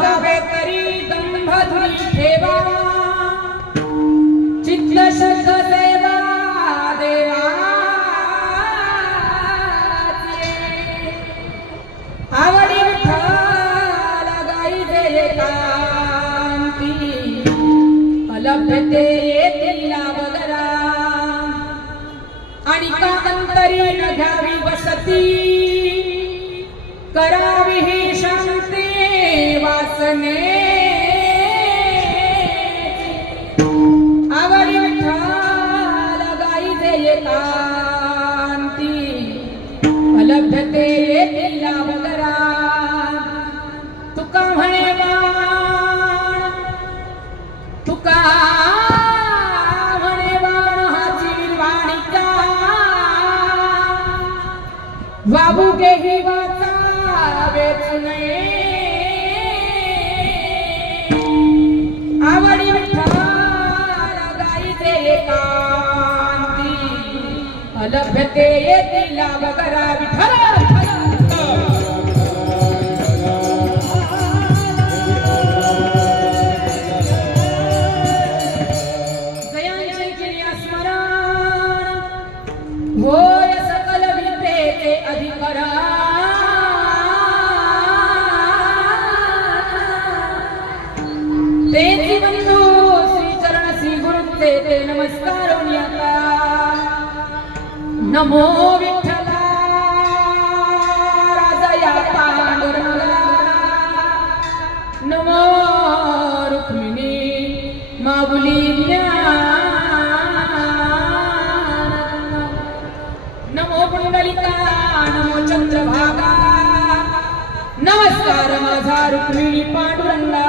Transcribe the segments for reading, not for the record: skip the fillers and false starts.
भावे तरी दंभ धुरी ठेवा चित्त शुद्ध देवा देवाचे आवडी विठ्ठल गाई दे कांती अलभ्यते येतील वगरा आणि कांतरी न घ्यावी वसती करावी ही शांती वासने आवडी विठ्ठल गाई दे कांती अलभ्यते येतील वगरा तुका म्हणे बाण तुका म्हणे बाण हाची वाणीचा बाबू गेही वाचा वेचू नये आवडी विठ्ठल गाई दे कांती अलभ्यते येतील वगरा विठ्ठल जयांचे किया स्मरण होय सकल विद्येचे अधिकरण तेची बंधू श्री चरण श्री गुरुचे ते नमस्कार नमो विठ्ठला राजया पांडुरंगा नमो रुक्मिणी माऊली नमो पुंडलिका नमो चंद्रभागा नमस्कार माझा रुक्मिणी पांडुरंगा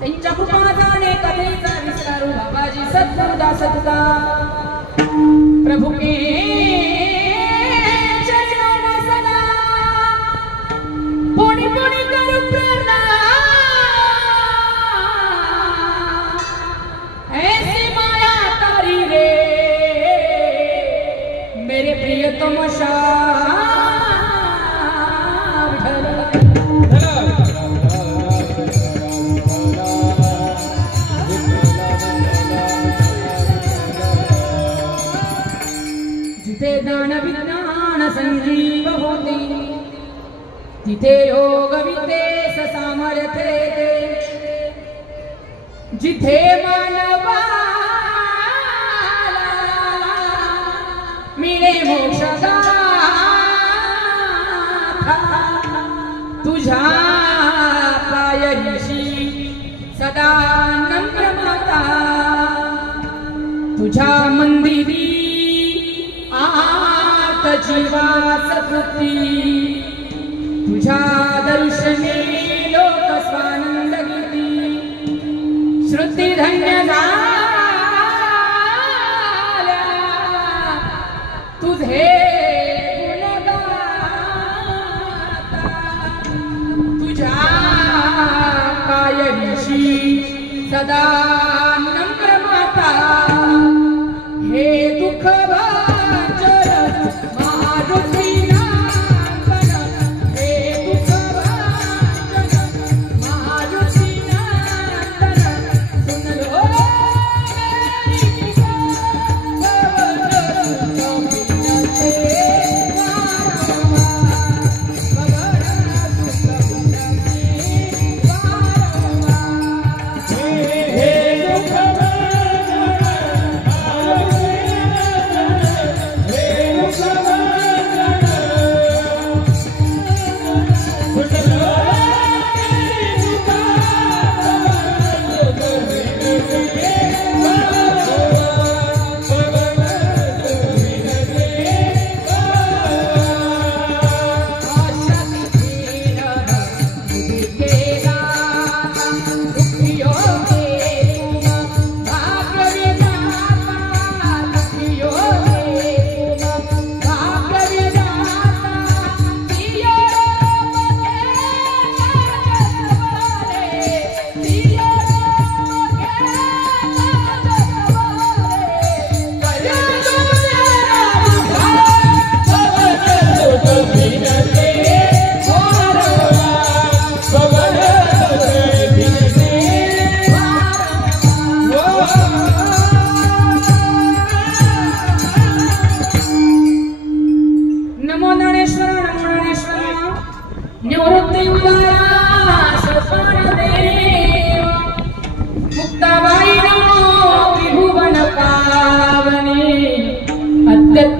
त्यांच्या कृपादाने कथेचा विस्तारू बाबाजी सद्गुरुदास तुका प्रभु के चरणों में सदा पुण्य पुण्य करू प्रणाम ऐसी माया तारी रे मेरे प्रियतम जिथे ज्ञान विज्ञान संजीव होती तिथे योग विदेश सामर्थ्य जिथे मानवाला मिळे मोक्ष तुझ्या पायरीशी सदा नम्र माता तुझ्या मंदिरी आत जीवा सकृती तुझ्या दर्शने लोक स्वानंद गीती श्रुती धन्य झाल्या तुझे गुणगाता तुझ्या पायरीशी सदा नम्र माता हे दुःख भाजन मारुती नंदन हे दुःख भाजन मारुती नंदन सुन लो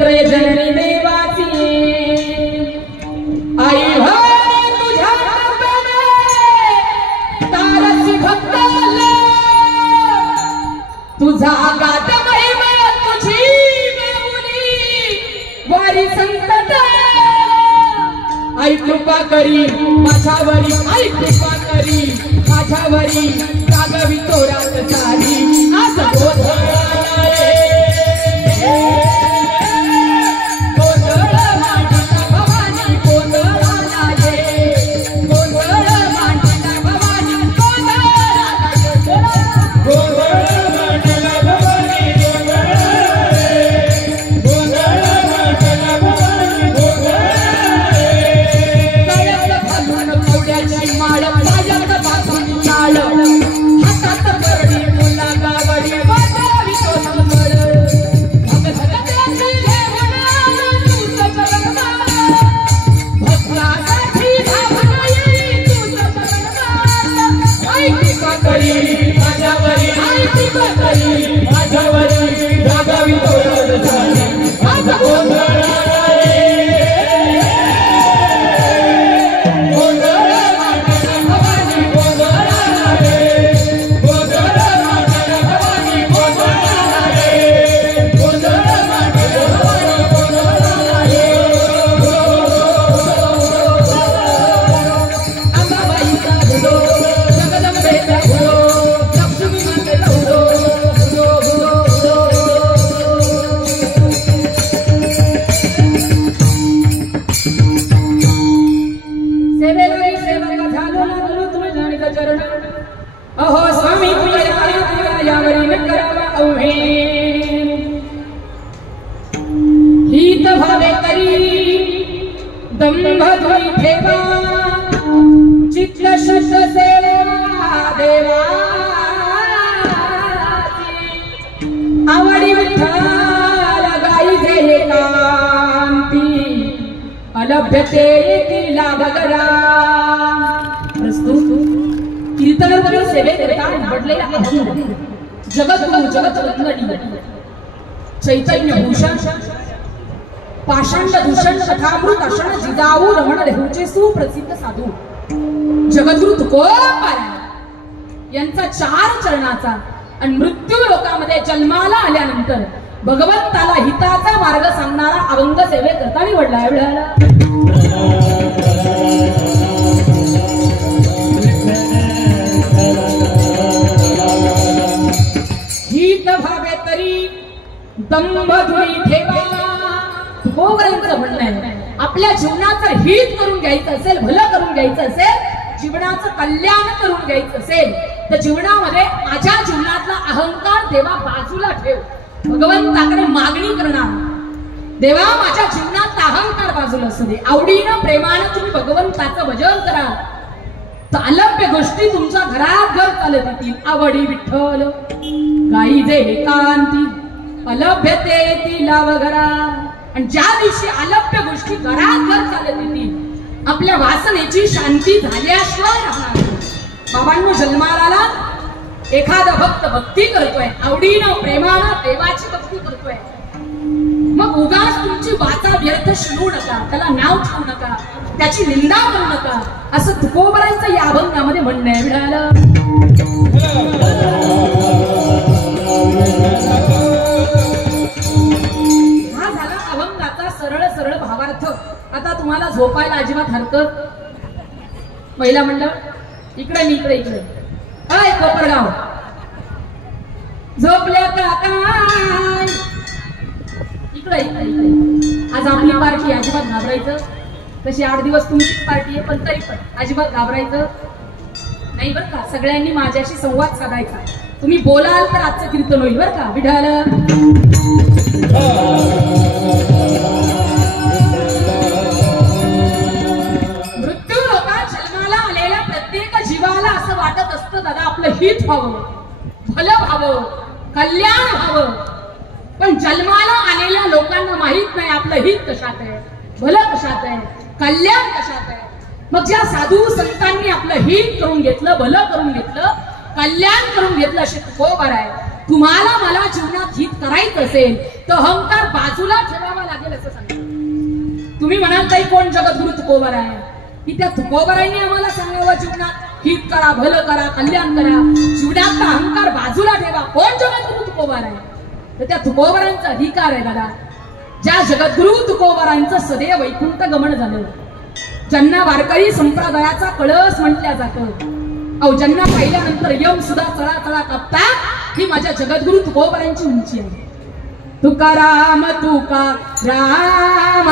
मेरी जननी देवाची आई भर तुझ्या तारसी भक्त तुझा गात महिमा तुझी मेहुनी वारी संतत आई कृपा करी माझ्यावरी आई कृपा करी माझ्यावरी कागवी तोरात चाली आज गोधळा रे अहो स्वामी तुझ्या यावरी न करावा अवघे हित भावे तरी दंभ धुई ठेवा चित्त शुद्ध सेवा देवा आवडी विठ्ठल गाई जे कांती अलभ्यते तिला बगरा प्रस्तुत कीर्तनावरील सेवेकरिता निवडलेला अभंग जगद्गुरु जगद्वंदनी चैतन्य भूषण पाषांड दूषण कथामृत अषण जिजाऊ रमण रेहूचे सुप्रसिद्ध साधू जगद्गुरु तुकोबाराय यांचा 4 चरणाचा आणि मृत्यू लोकामध्ये जन्माला आल्यानंतर भगवंताला हिताचा मार्ग सांगणारा अभंग सेवेकरिता निवडला वेळाला हित भावे तरी दंभ धुई ठेवा तुकोबारांचं म्हणणं आहे आपल्या जीवनाचं हित करून घ्यायचं असेल भलं करून घ्यायचं असेल जीवनाचं कल्याण करून घ्यायचं असेल तर जीवनामध्ये माझ्या जीवनातला अहंकार देवा बाजूला ठेव, भगवंताकडे मागणी करणार, देवा माझ्या जीवनातला अहंकार बाजूला असू दे, आवडीनं प्रेमानं तुम्ही भगवंताचं भजन करा, तर अलभ्य गोष्टी तुमच्या घरात घर चालत येतील. आवडी विठ्ठल गाई जे एकांती अलभ्यते तिला वगरा. आणि ज्या दिवशी अलभ्य गोष्टी घरात घर चालत येतील, आपल्या वासनेची शांती झाल्याशिवाय राहणार. बाबांनो, जन्माला एखादा भक्त भक्ती करतोय, आवडीनं प्रेमानं देवाची भक्ती करतोय, मग उगाच तुमची वाचा व्यर्थ शिवू नका, त्याला नाव ठेवू नका, त्याची निंदा करू नका, असं तुकोबरायचं या अभंगामध्ये म्हणणं आहे. मिळालं हा झाला अभंगाचा सरळ सरळ भावार्थ. आता तुम्हाला झोपायला अजिबात हरकत. महिला मंडळ इकडे, मी इकडे, इकडे अय कोपरगाव, झोपल्या का काय? इकडे इकडे इकडे. आज आपली पार्टी, अजिबात घाबरायचं. तशी 8 दिवस तुमचीच पार्टी आहे, पण तरी पण अजिबात घाबरायचं नाही बरं का. सगळ्यांनी माझ्याशी संवाद साधायचा. तुम्ही बोलाल तर आजचं कीर्तन होईल बरं का. विठाल मृत्यू लोकात जन्माला आलेल्या प्रत्येक जीवाला असं वाटत असतं, दादा आपलं हित व्हावं, भलं व्हावं, कल्याण व्हावं. पण जन्माला आलेल्या लोकांना माहित नाही आपलं हित कशात आहे, भलं कशात आहे, कल्याण कशात आहे. मग ज्या साधू संतांनी आपलं हित करून घेतलं, भलं करून घेतलं, कल्याण करून घेतलं, असे तुकोबर आहे. तुम्हाला मला जीवनात हित करायचं असेल तर अहंकार बाजूला ठेवावा लागेल असं सांगा. तुम्ही म्हणाल ताई कोण जगद्गुरु तुकोबर आहे? की त्या तुकोबरांनी आम्हाला सांगावं जीवनात हित करा, भलं करा, कल्याण करा, जीवनातला अहंकार बाजूला ठेवा. कोण जगद्गुरु तुकोबर आहे? तर त्या तुकोबरांचा अधिकार आहे दादा. ज्या जगद्गुरु तुकोबरांचं सदैव वैकुंठ गमन झालं, ज्यांना वारकरी संप्रदायाचा कळस म्हटल्या जातं, अहो ज्यांना पाहिल्यानंतर यम सुद्धा चळा चळा कापता, ही माझ्या जगद्गुरु तुकोबरांची उंची आहे. तुकाराम तुकाराम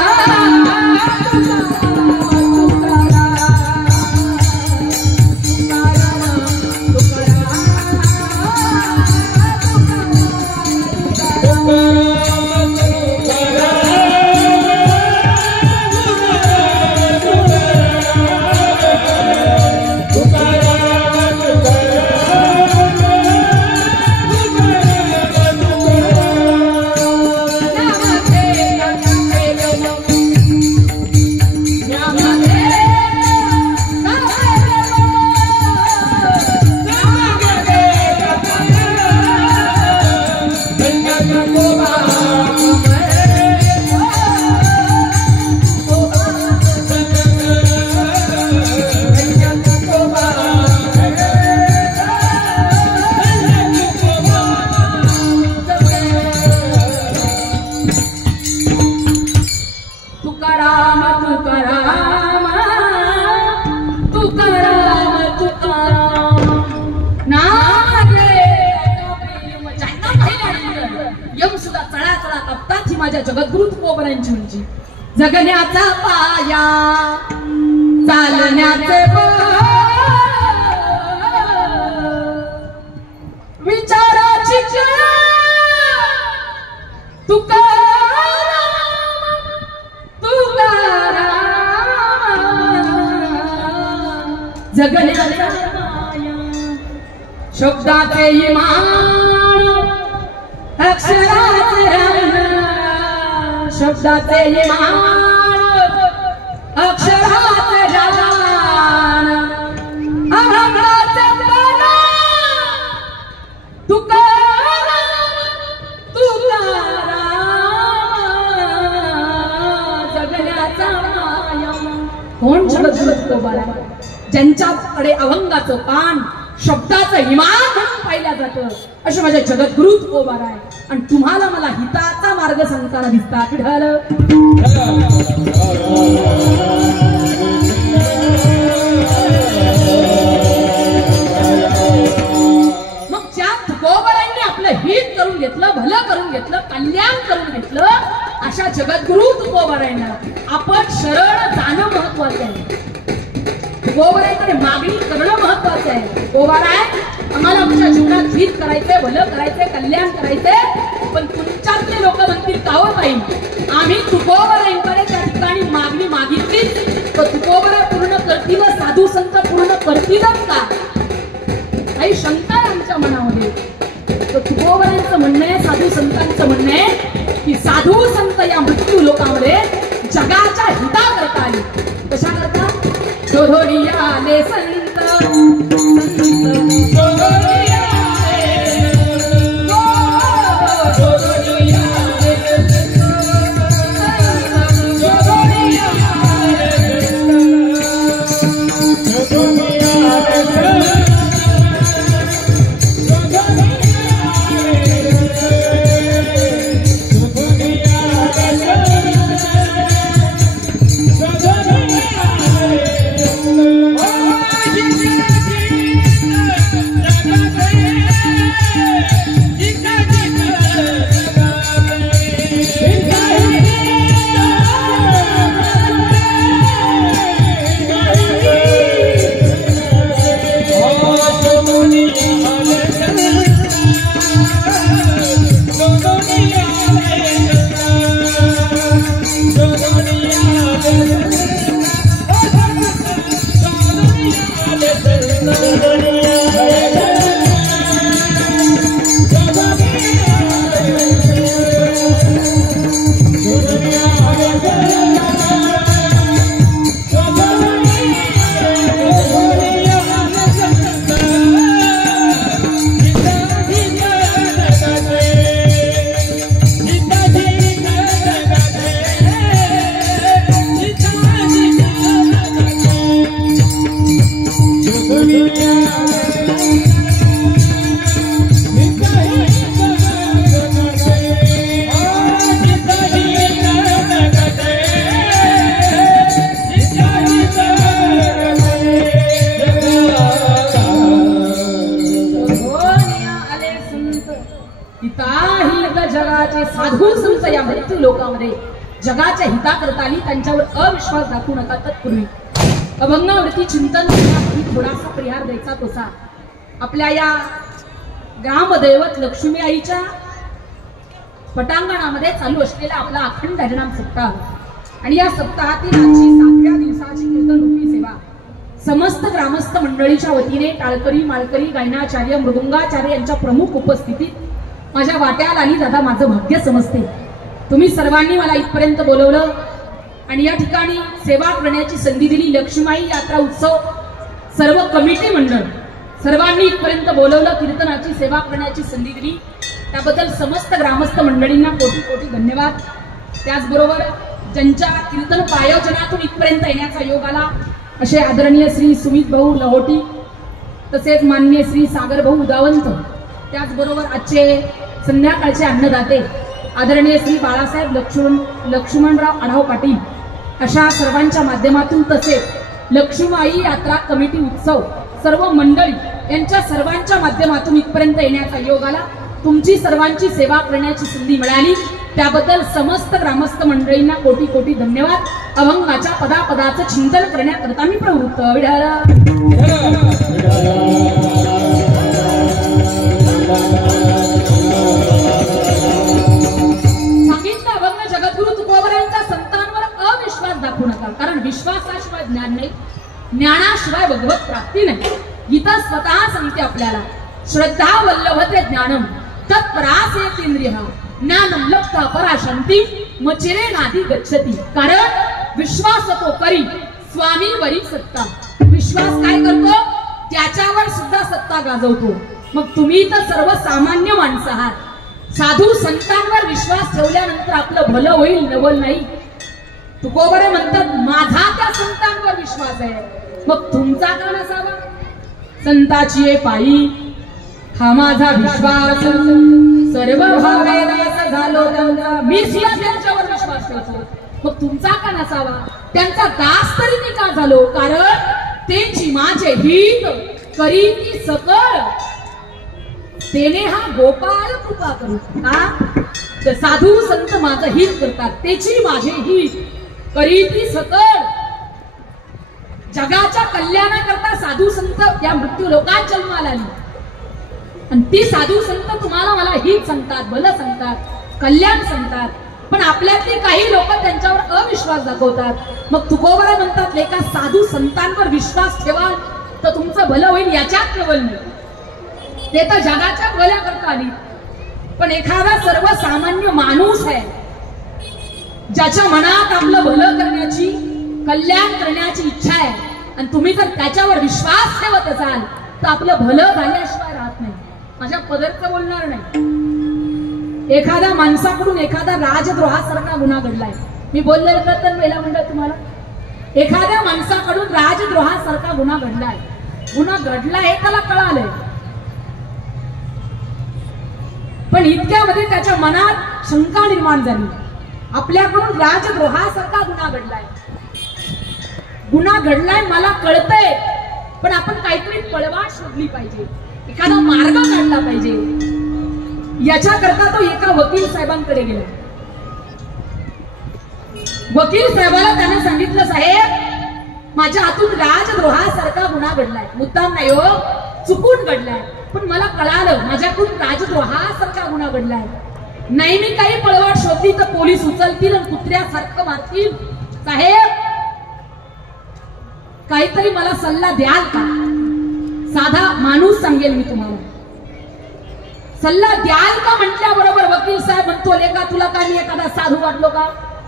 माझ्या जगद्गुरु तुकोबरांची उंची. जगण्याचा पाया, चालण्याचे विचाराची तुकाराम तुकाराम. जगण्याचा पाया, शब्दाचे इमान, अक्षराचे शब्दाचे इमान, अक्षराचे जान, अभंगाचे गाणं, तुकाराम तुकाराम. जगण्याचा माया. कोण जगद्गुरु तुकोबा? ज्यांच्याकडे अभंगाचं पान, शब्दाचं इमान म्हणून पाहिलं जातं, असे माझ्या जगद्गुरु तुकोबा आहे. आणि तुम्हाला मला हिताचा मार्ग सांगताना दिसतात. विठ्ठल मग ज्या तुकोबरांनी आपलं हित करून घेतलं, भलं करून घेतलं, कल्याण करून घेतलं, अशा जगद्गुरु तुकोबरांना आपण शरण जाणं महत्वाचं आहे. तुकोबरांकडे मागणी करणं महत्वाचं आहे. तुकोबा आहे आम्हाला आमच्या जीवनात हित करायचंय, भलं करायचंय, कल्याण करायचंय, पण तुमच्यातले लोक म्हणतील का हो ताई आम्ही तुकोबरांकडे त्या ठिकाणी मागणी मागितलीच तर तुकोबरा पूर्ण करतील, साधू संत पूर्ण करतीलच का? काही शंका आहे आमच्या मनामध्ये. तर तुकोबरांचं म्हणणं आहे, साधू संतांचं म्हणणं आहे की साधू संत या मृत्यू लोकांमध्ये जगाच्या हिता करता आली. कशा करता? शोधोनी आले संत, शोधोनी आले, शोधोनी आले संत, शोधोनी आले संत, शोधोनी आले संत. साधू संत या मृत्यू लोकांमध्ये जगाच्या हिता करता आली, त्यांच्यावर अविश्वास दाखवू नका. तत्पूर्वी अभंगावरती चिंतन थोडासा परिहार द्यायचा. तोसा आपल्या या ग्रामदैवत लक्ष्मी आईच्या पटांगणामध्ये चालू असलेला आपला अखंड हरिनाम सप्ताह आणि या सप्ताहातील आजची 7व्या दिवसाची कीर्तन रूपी सेवा समस्त ग्रामस्थ मंडळीच्या वतीने टाळकरी, माळकरी, गायनाचार्य, मृदुंगाचार्य यांच्या प्रमुख उपस्थितीत माझ्या वाट्याला आली. दादा माझं भाग्य समजते, तुम्ही सर्वांनी मला इथपर्यंत बोलवलं आणि या ठिकाणी सेवा करण्याची संधी दिली. लक्ष्मीबाई यात्रा उत्सव सर्व कमिटी मंडळ सर्वांनी इथपर्यंत बोलवलं, कीर्तनाची सेवा करण्याची संधी दिली, त्याबद्दल समस्त ग्रामस्थ मंडळींना कोटी कोटी धन्यवाद. त्याचबरोबर ज्यांच्या कीर्तन आयोजनातून इथपर्यंत येण्याचा योग आला असे आदरणीय श्री सुमित भाऊ लहोटी, तसेच माननीय श्री सागर भाऊ उदावंत, त्याचबरोबर आजचे संध्याकाळचे अन्नदाते आदरणीय श्री बाळासाहेब लक्ष्मणराव आढाव पाटील, अशा सर्वांच्या माध्यमातून तसेच लक्ष्मीबाई यात्रा कमिटी उत्सव सर्व मंडळी यांच्या सर्वांच्या माध्यमातून इथपर्यंत येण्याचा योग आला. तुमची सर्वांची सेवा करण्याची संधी मिळाली, त्याबद्दल समस्त ग्रामस्थ मंडळींना कोटी कोटी धन्यवाद. अभंगाच्या पदापदाचं चिंतन करण्याकरता मी प्रवृत्त. सांगितलं अभंग जगद्गुरु तुकोबरांचा संतांवर अविश्वास दाखवू नका, कारण विश्वासाशिवाय ज्ञान नाही, ज्ञानाशिवाय भगवत प्राप्ती नाही. गीता स्वतः सांगते आपल्याला, श्रद्धा वल्लभते ज्ञानम तत्परासेंद्रिय ज्ञानम लब्धा पराशांती मचिरे नादी गच्छती. कारण विश्वास तो करी स्वामी वरी सत्ता. विश्वास काय करतो? त्याच्यावर सुद्धा सत्ता गाजवतो. मग तुम्ही तर सर्वसामान्य माणसं आहात, साधू संतांवर विश्वास ठेवल्यानंतर आपलं भलं होईल, नवल नाही. तुकोबरे म्हणतात माझा त्या संतांवर विश्वास आहे, मग तुमचा का नसावा? संताची पायी हा माझा विश्वास, सर्व भावे दास झालो त्यांचा, मी सुद्धा त्यांच्यावर विश्वास ठेवतो, मग तुमचा का नसावा? त्यांचा दास तरी मी का झालो? कारण त्यांची माझे हित करीती सकळ, तेने हा गोपाळ कृपा करू. तर साधू संत माझं हित करतात, त्याची माझे हित करीती सकळ. जगाच्या कल्याणाकरता साधू संत या मृत्यू लोकात जन्माला आली. आणि ती साधू संत तुम्हाला मला हित सांगतात, भलं सांगतात, कल्याण सांगतात, पण आपल्यातली काही लोक त्यांच्यावर अविश्वास दाखवतात. मग तुकोबरा म्हणतात, लेका साधू संतांवर विश्वास ठेवाल तर तुमचं भलं होईल, याच्यात केवळ नाही, ते तर जगाच्या भल्या करता आली. पण एखादा सर्वसामान्य माणूस आहे ज्याच्या मनात आपलं भलं करण्याची, कल्याण करण्याची इच्छा आहे, आणि तुम्ही जर त्याच्यावर विश्वास ठेवत असाल तर आपलं भलं झाल्याशिवाय राहत नाही. माझ्या पदरचं बोलणार नाही. एखाद्या माणसाकडून एखादा राजद्रोहासारखा गुन्हा घडलाय, मी बोललेलं तर पहिला म्हणलं तुम्हाला, एखाद्या माणसाकडून राजद्रोहासारखा गुन्हा घडलाय, गुन्हा घडला हे त्याला कळालंय, पण इतक्यामध्ये त्याच्या मनात शंका निर्माण झाली, आपल्याकडून राजद्रोहासारखा गुन्हा घडलाय, गुन्हा घडलाय मला कळतंय, पण आपण काहीतरी पळवाट शोधली पाहिजे, एखादा मार्ग काढला पाहिजे. याच्याकरता तो एका वकील साहेबांकडे गेला. वकील साहेबाला त्याने सांगितलं, साहेब माझ्या हातून राजद्रोहासारखा गुन्हा घडलाय, मुद्दाम नाही हो, चुकून घडलाय, पण मला कळालं माझ्याकडून राजद्रोहासारखा गुन्हा घडलाय. नाही मी काही पळवाट शोधली तर पोलीस उचलतील आणि कुत्र्यासारखं मारतील. साहेब काहीतरी मला सल्ला द्याल का? साधा माणूस सांगेल मी तुम्हाला, सल्ला द्याल का म्हटल्याबरोबर वकील साहेब म्हणतो, लेका तुला काय मी एखादा साधू वाटलो का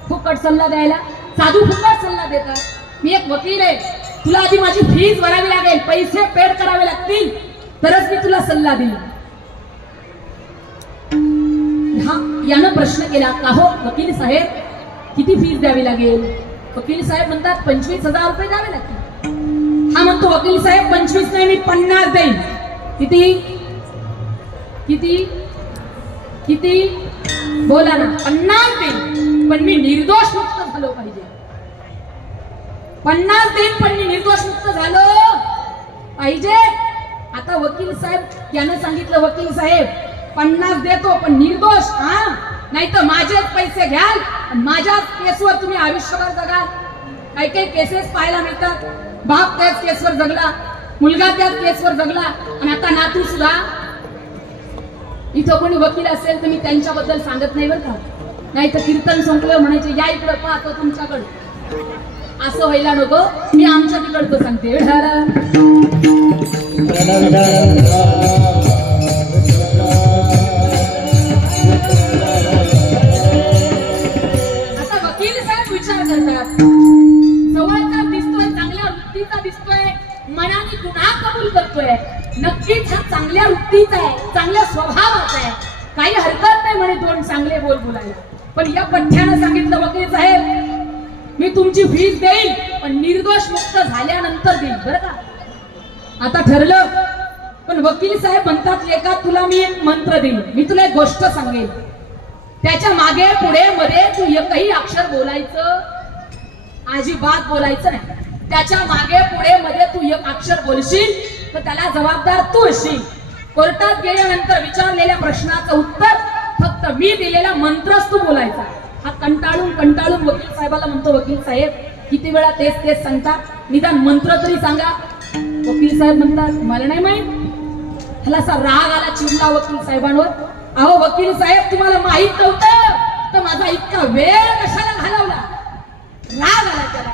फुकट सल्ला द्यायला? साधू फुकट सल्ला देतात, मी एक वकील आहे, तुला आधी माझी फीस भरावी लागेल, पैसे पेड करावे लागतील, तरच मी तुला सल्ला देईल. यानं प्रश्न केला, का हो वकील साहेब किती फीस द्यावी लागेल? वकील साहेब म्हणतात 25,000 रुपये द्यावे लागतील. हा म्हणतो, वकील साहेब 25 नाही मी 50 देईन. किती किती किती बोला ना? 50 देईन, पण मी निर्दोष मुक्त झालो पाहिजे. 50 देईन पण मी निर्दोष मुक्त झालो पाहिजे. आता वकील साहेब यानं सांगितलं, वकील साहेब 50 देतो पण निर्दोष, हा नाही तर माझेच पैसे घ्याल आणि माझ्याच केसवर तुम्ही आयुष्यभर जगाल. काही काही केसेस पाहायला मिळतात, बाप त्याच केसवर जगला, मुलगा त्याच केसवर जगला, आणि आता नातू सुद्धा. इथं कोणी वकील असेल तर मी त्यांच्याबद्दल सांगत नाही बरं का, नाही तर कीर्तन संपलं म्हणायचे, या इकडं पाहतो तुमच्याकडं, असं व्हायला नको. मी आमच्या तिकडचं सांगते. आता वकील साहेब विचार करतात, जवळचा दिसतोय, चांगल्या वृत्तीचा दिसतोय, मनाने गुन्हा कबूल करतोय, नक्कीच हा चांगल्या वृत्तीचा आहे, चांगल्या स्वभावाचा आहे, काही हरकत नाही म्हणे दोन चांगले बोल बोलायला. पण या पठ्यानं सांगितलं, वकील साहेब मी तुमची फीस देईल पण निर्दोष मुक्त झाल्यानंतर देईल बरं का. आता ठरलं. पण वकील साहेब म्हणतात, लेका तुला मी एक मंत्र देईल, मी तुला एक गोष्ट सांगेल, त्याच्या मागे पुढे मध्ये तू एकही अक्षर बोलायचं अजिबात बोलायचं नाही. त्याच्या मागे पुढे मध्ये तू एक अक्षर बोलशील तर त्याला जबाबदार तू असशील. कोर्टात गेल्यानंतर विचारलेल्या प्रश्नाचं उत्तर फक्त मी दिलेला मंत्रच तू बोलायचा. हा कंटाळून कंटाळून वकील साहेबाला म्हणतो, वकील साहेब किती वेळा तेच तेच सांगता, निदान मंत्र तरी सांगा. वकील साहेब म्हणतात, मला नाही माहित. ह्याला असा राग आला, चिडला वकील साहेबांवर. अहो वकील साहेब तुम्हाला माहित नव्हतं तर माझा इतका वेळ कशाला घालवला? राग आला त्याला.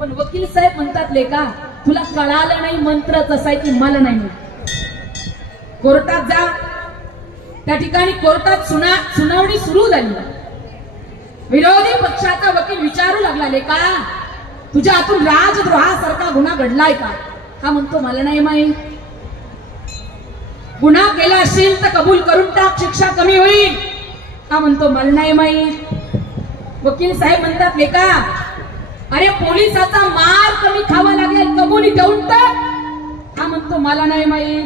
पण वकील साहेब म्हणतात, लेका तुला कळालं नाही मंत्रच असाय की मला नाही माहित. कोर्टात जा. त्या ठिकाणी कोर्टात सुनावणी सुरू झाली. विरोधी पक्षाचा वकील विचारू लागला, लेका तुझ्या हातून राजद्रोहासारखा गुन्हा घडलाय का? हा म्हणतो, मला नाही माहित. गुन्हा केला असेल तर कबूल करून टाक, शिक्षा कमी होईल. हा म्हणतो, मला नाही माहित. वकील साहेब म्हणतात, लेका अरे पोलिसाचा मार कमी खावा लागेल, कबुली देऊन टाक. हा म्हणतो, मला नाही माहित.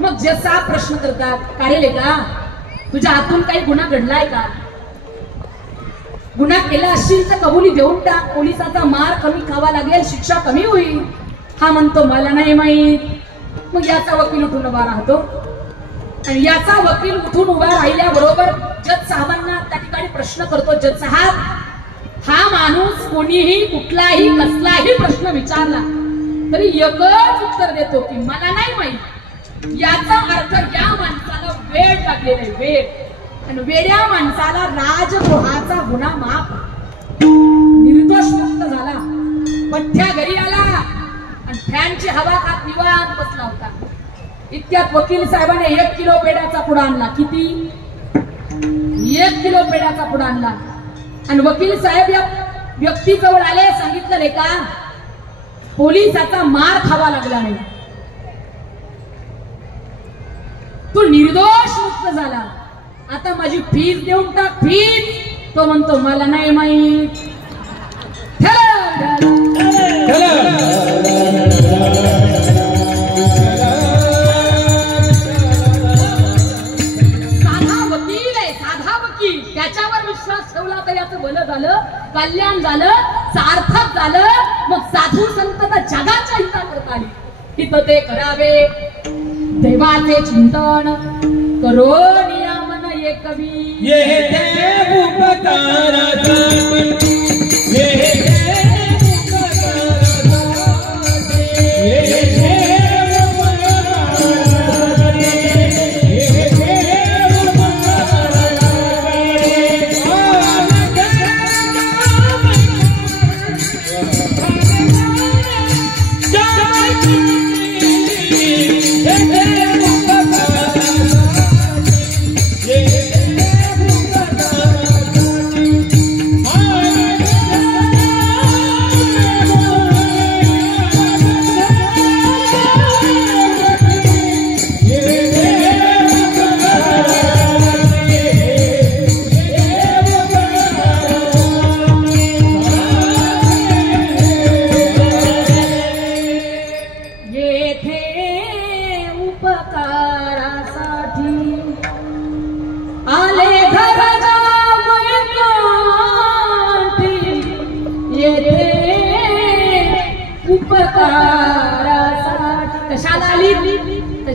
मग जसा प्रश्न करतात, का रे लेका तुझ्या हातून काही गुन्हा घडलाय का? गुन्हा केला असेल तर कबुली देऊन टाक, पोलिसाचा मार कमी खावा लागेल, शिक्षा कमी होईल. हा म्हणतो, मला नाही माहित. मग याचा वकील उठून उभा राहतो आणि याचा वकील उठून उभा राहिल्याबरोबर जज साहेबांना त्या ठिकाणी प्रश्न करतो, जज साहेब हा माणूस कोणीही कुठलाही कसलाही प्रश्न विचारला तरी एकच उत्तर देतो की मला नाही माहित. याचा अर्थ या माणसाला वेळ लागलेला आहे, वेळ. आणि वेड्या माणसाला राजगृहाचा गुन्हा माफ, निर्दोष मुक्त झाला. पठ्ठ्या घरी आला आणि फॅनची हवा खात निवांत बसला होता. इतक्यात वकील साहेबाने 1 किलो पेड्याचा पुडा आणला. किती? 1 किलो पेड्याचा पुडा आणला. आणि वकील साहेब या व्यक्तीजवळ आले, सांगितलं रे का पोलिसाचा मार खावा लागला नाही, तू निर्दोष मुक्त झाला, आता माझी फीस देऊन टाक, फीस. तो म्हणतो मला नाही माहित. साधा वकील आहे, साधा वकील. त्याच्यावर विश्वास ठेवला तर याचं भलं झालं, कल्याण झालं, सार्थक झालं. मग साधू संत तर जगाच्या हिताकरता आली. तिथं ते करावे देवाचे चिंतन करो नियमन एकवी. ये देव उपकारासाठी, ये देव उपकारासाठी, ये देव उपकारासाठी, ये देव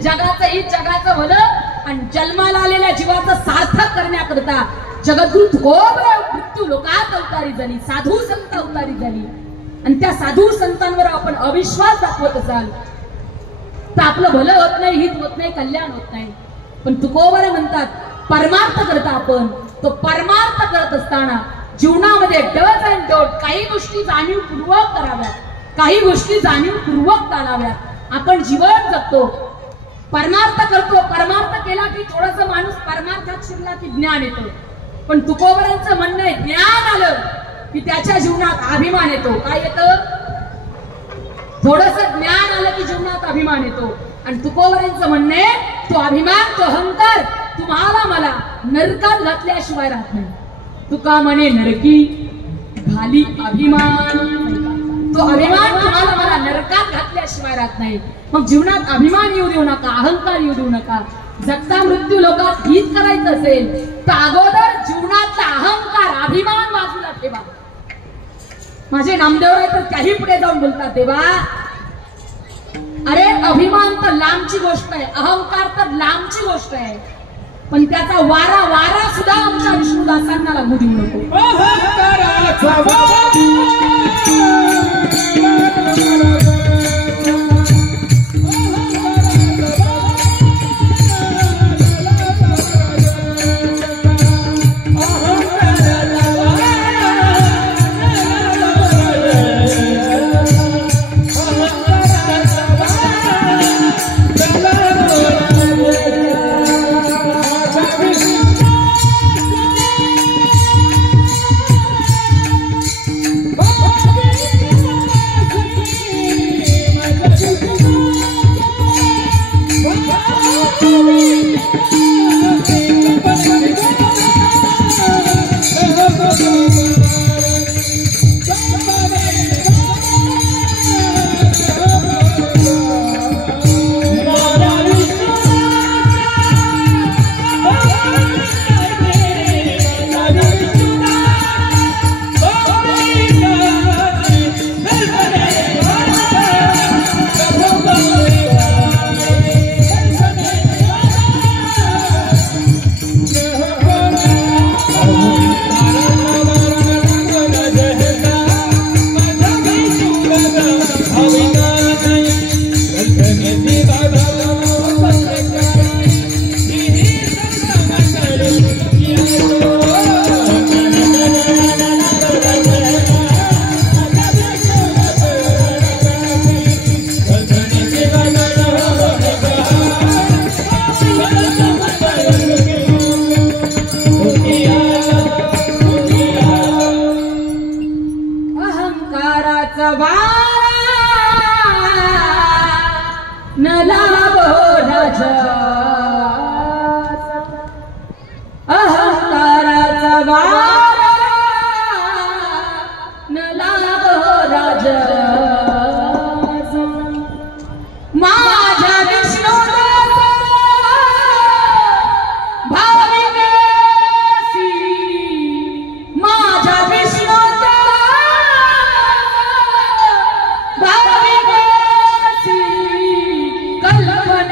जगाचं हित, जगाचं भलं आणि जन्माला आलेल्या जीवाचं सार्थक करण्याकरता जगद्गुरु थोरले मृत्यू लोकात अवतारी झाली, साधू संत अवतारी झाली. आणि त्या साधू संतांवर आपण अविश्वास दाखवत असाल तर आपलं भलं होत नाही, हित होत नाही, कल्याण होत नाही. पण तुकोबर म्हणतात परमार्थ करता आपण. तो परमार्थ करत असताना जीवनामध्ये डज अँड डोंट, काही गोष्टी जाणीवपूर्वक कराव्यात, काही गोष्टी जाणीवपूर्वक टाळाव्यात. आपण जीवन जगतो, परमार्थ करतो, परमार्थ केला की थोडस माणूस परमार्थात शिरला की ज्ञान येतो. पण तुकोबरांचं म्हणणं आहे ज्ञान आलं की त्याच्या जीवनात अभिमान येतो. काय येतं? थोडस ज्ञान आलं की जीवनात अभिमान येतो. आणि तुकोबरांचं म्हणणं आहे तो अभिमान, तो अहंकार तुम्हाला मला नरकात घातल्याशिवाय राहत नाही. तुका म्हणे नरकी घाली अभिमान, तो अभिमान तुम्हाला मला नरकात घातल्याशिवाय राहत नाही. मग जीवनात अभिमान येऊ देऊ नका, अहंकार येऊ देऊ नका. जगता मृत्यू लोकात हित करायचं असेल तर अगोदर जीवनातला अहंकार, अभिमान बाजूला ठेवा. माझे नामदेवराय तर त्याही पुढे जाऊन बोलतात, देवा अरे अभिमान तर लांबची गोष्ट आहे, अहंकार तर लांबची गोष्ट आहे, पण त्याचा वारा सुद्धा आमच्या विष्णुदासांना लागू देऊ नको.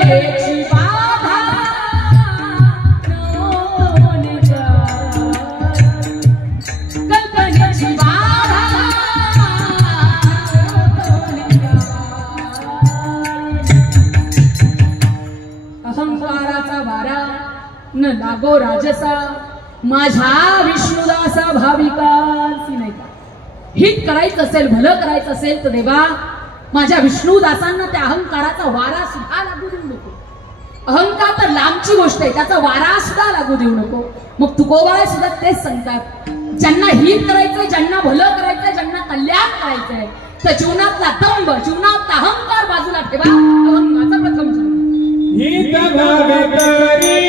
कल्पनेची बाधा कल्पनेची बाधा अहंकाराचा वारा न लागो राजसा माझ्या विष्णुदासा भाविकांची नाही का. हित करायचं असेल भलं करायचं असेल तर देवा माझ्या विष्णुदासांना त्या अहंकाराचा वारा सुद्धा लागू देऊ नको. अहंकार तर लांबची गोष्ट आहे त्याचा वारा सुद्धा लागू देऊ नको. मग तुकोबाळे सुद्धा तेच सांगतात ज्यांना हित करायचंय ज्यांना भलं करायचंय ज्यांना कल्याण करायचंय तर जीवनातला दंभ जीवनातला अहंकार बाजूला ठेवा. अहंकाराचा प्रथम जन्म हित भावे करी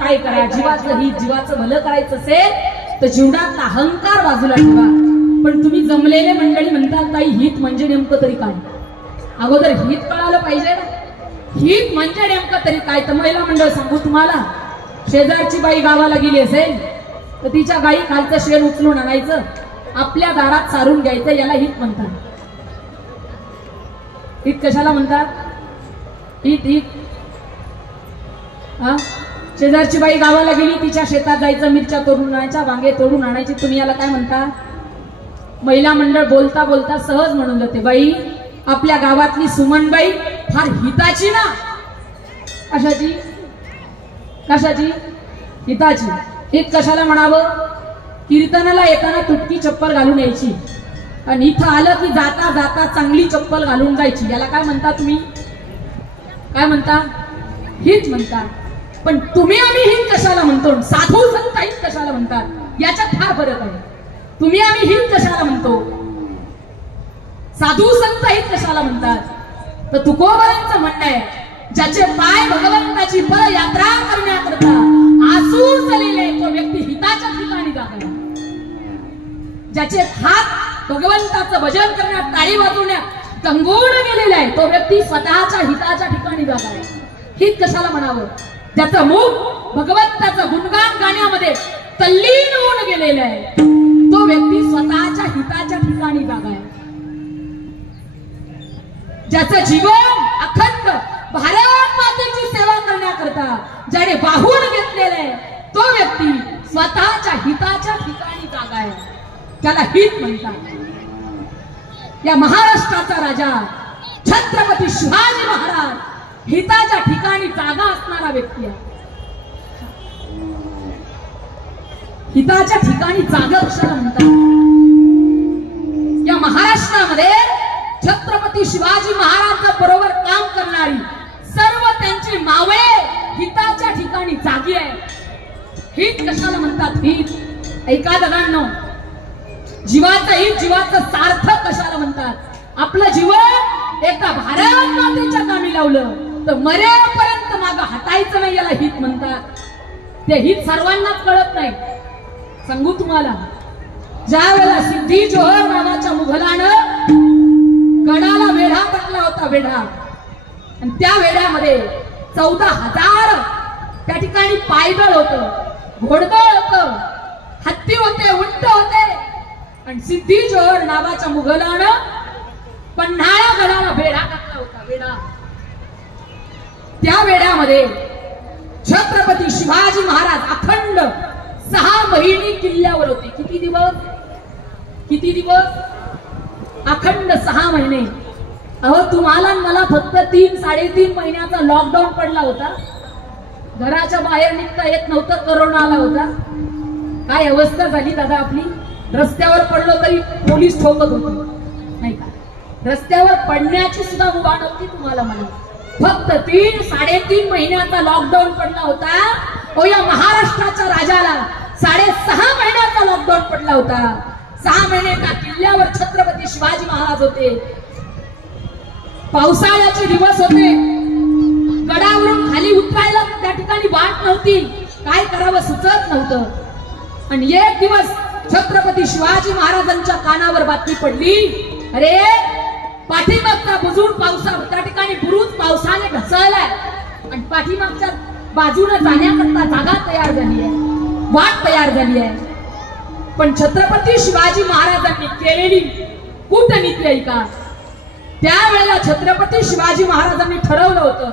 काय करा जीवाचं हित जीवाचं भलं करायचं असेल तर जीवनात अहंकार बाजूला ठेवा. पण तुम्ही जमलेले मंडळी म्हणतात ताई हित म्हणजे नेमकं तरी काय. अगोदर हित कळालं पाहिजे ना. हित म्हणजे नेमकं तरी काय. तर महिला मंडळ सांगू तुम्हाला शेजारची बाई गावाला गेली असेल तर तिच्या गाई खालचं शेण उचलून आणायचं आपल्या दारात सारून घ्यायचं याला हित म्हणतात. हित कशाला म्हणतात. हित हित हा शेजारची बाई गावाला गेली तिच्या शेतात जायचं मिरच्या तोडून आणायच्या वांगे तोडून आणायची तुम्ही याला काय म्हणता. महिला मंडळ बोलता बोलता सहज म्हणून जाते बाई आपल्या गावातली सुमनबाई फार हिताची ना. कशाची कशाची हिताची. हित कशाला म्हणावं. कीर्तनाला येताना तुटकी चप्पल घालून यायची आणि इथं आलं की जाता जाता चांगली चप्पल घालून जायची याला काय म्हणता तुम्ही. काय म्हणता हित म्हणता. पण तुम्ही आम्ही हित कशाला म्हणतो साधू संत हित कशाला म्हणतात याच्यात फार फरक आहे. तुम्ही आम्ही हित कशाला म्हणतो साधू संत हित कशाला म्हणतात. तर तुकोबारांचं म्हणणं आहे ज्याचे पाय भगवंताची पदयात्रा करण्याकरता आसूर चाललेले तो व्यक्ती हिताच्या ठिकाणी जातो. ज्याचे हात भगवंताचं भजन करण्यात टाळी वाजवण्यात तंगून गेलेला आहे तो व्यक्ती स्वतःच्या हिताच्या ठिकाणी जात आहे. हित कशाला म्हणावं. ज्याचं मुख भगवंताचं गुणगान गाण्यामध्ये तल्लीन होऊन गेलेलं आहे तो व्यक्ती स्वतःच्या हिताच्या ठिकाणी जागा आहे. ज्याचं जीवन अखंड भारत मातेची सेवा करण्याकरता ज्याने वाहून घेतलेलं आहे तो व्यक्ती स्वतःच्या हिताच्या ठिकाणी जागा आहे त्याला हित म्हणतात. या महाराष्ट्राचा राजा छत्रपती शिवाजी महाराज हिताच्या ठिकाणी जागा असणारा व्यक्ती आहे. हिताच्या ठिकाणी जागा कशाला म्हणतात? या महाराष्ट्रामध्ये छत्रपती शिवाजी महाराज बरोबर काम करणारी सर्व त्यांची मावळे हिताच्या ठिकाणी जागी आहे. हित कशाला म्हणतात? हित ऐका दादांनो, जीवाचं हित, जीवाचं सार्थक कशाला म्हणतात? आपलं जीवन एकदा भारत मातेच्या कामी लावलं तर मरेपर्यंत मागं हटायचं नाही, याला हित म्हणतात. ते हित सर्वांनाच कळत नाही. सांगू तुम्हाला, ज्या वेळेला सिद्धी जोहर नावाच्या मुघलानं गडाला वेढा टाकला होता, वेढा, आणि त्या वेढ्यामध्ये 14,000 त्या ठिकाणी पायदळ होतं, घोडदळ होतं, हत्ती होते, उंट होते, आणि सिद्धी जोहर नावाच्या मुघलानं पन्हाळा गडाला वेढा टाकला होता, वेढा. त्या वेढ्यामध्ये छत्रपती शिवाजी महाराज अखंड 6 महिने किल्ल्यावर होते. किती दिवस? किती दिवस? अखंड 6 महिने. अहो, तुम्हाला मला फक्त 3-3.5 महिन्याचा लॉकडाऊन पडला होता. घराच्या बाहेर निघता येत नव्हतं, करोना आला होता. काय अवस्था झाली दादा आपली. रस्त्यावर पडलो तरी पोलीस ठोकत होते, नाही का? रस्त्यावर पडण्याची सुद्धा मुभा नव्हती तुम्हाला मला. फक्त 3-3.5 महिन्याचा लॉकडाऊन पडला होता. ओ, या महाराष्ट्राच्या राजाला 6.5 महिन्याचा लॉकडाऊन पडला होता. 6 महिने त्या किल्ल्यावर छत्रपती शिवाजी महाराज होते. पावसाळ्याचे दिवस होते, गडावरून खाली उतरायला त्या ठिकाणी वाट नव्हती, काय करावं सुचत नव्हतं. आणि एक दिवस छत्रपती शिवाजी महाराजांच्या कानावर बातमी पडली, अरे पाठीमागचा बुजुर्ग पावसा त्या ठिकाणी बुरुज पावसाने ढसळलाय आणि पाठीमागच्या बाजूने जाण्याकरता जागा तयार झाली आहे, वाट तयार झाली आहे. पण छत्रपती शिवाजी महाराजांनी केलेली कूटनीती ऐका. त्यावेळेला छत्रपती शिवाजी महाराजांनी ठरवलं होतं,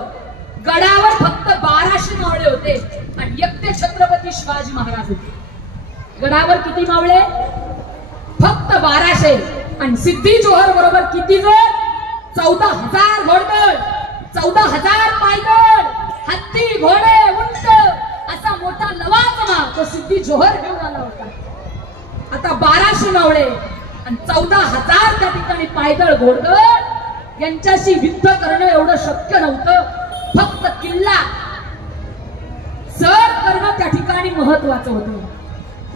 गडावर फक्त 1200 मावळे होते आणि एकटे छत्रपती शिवाजी महाराज होते. गडावर किती मावळे? फक्त 1200. आणि सिद्धी जोहर बरोबर किती जण? 14,000 घोडदळ, 14,000 पायदळ, हत्ती, घोडे, उंट, असा मोठा लवाजमा तो सिद्धी जोहर घेऊन आला होता. आता 1200 मावळे आणि 14,000 त्या ठिकाणी पायदळ, घोडदळ यांच्याशी युद्ध करणं एवढं शक्य नव्हतं. फक्त किल्ला सर करणं त्या ठिकाणी महत्वाचं होतं.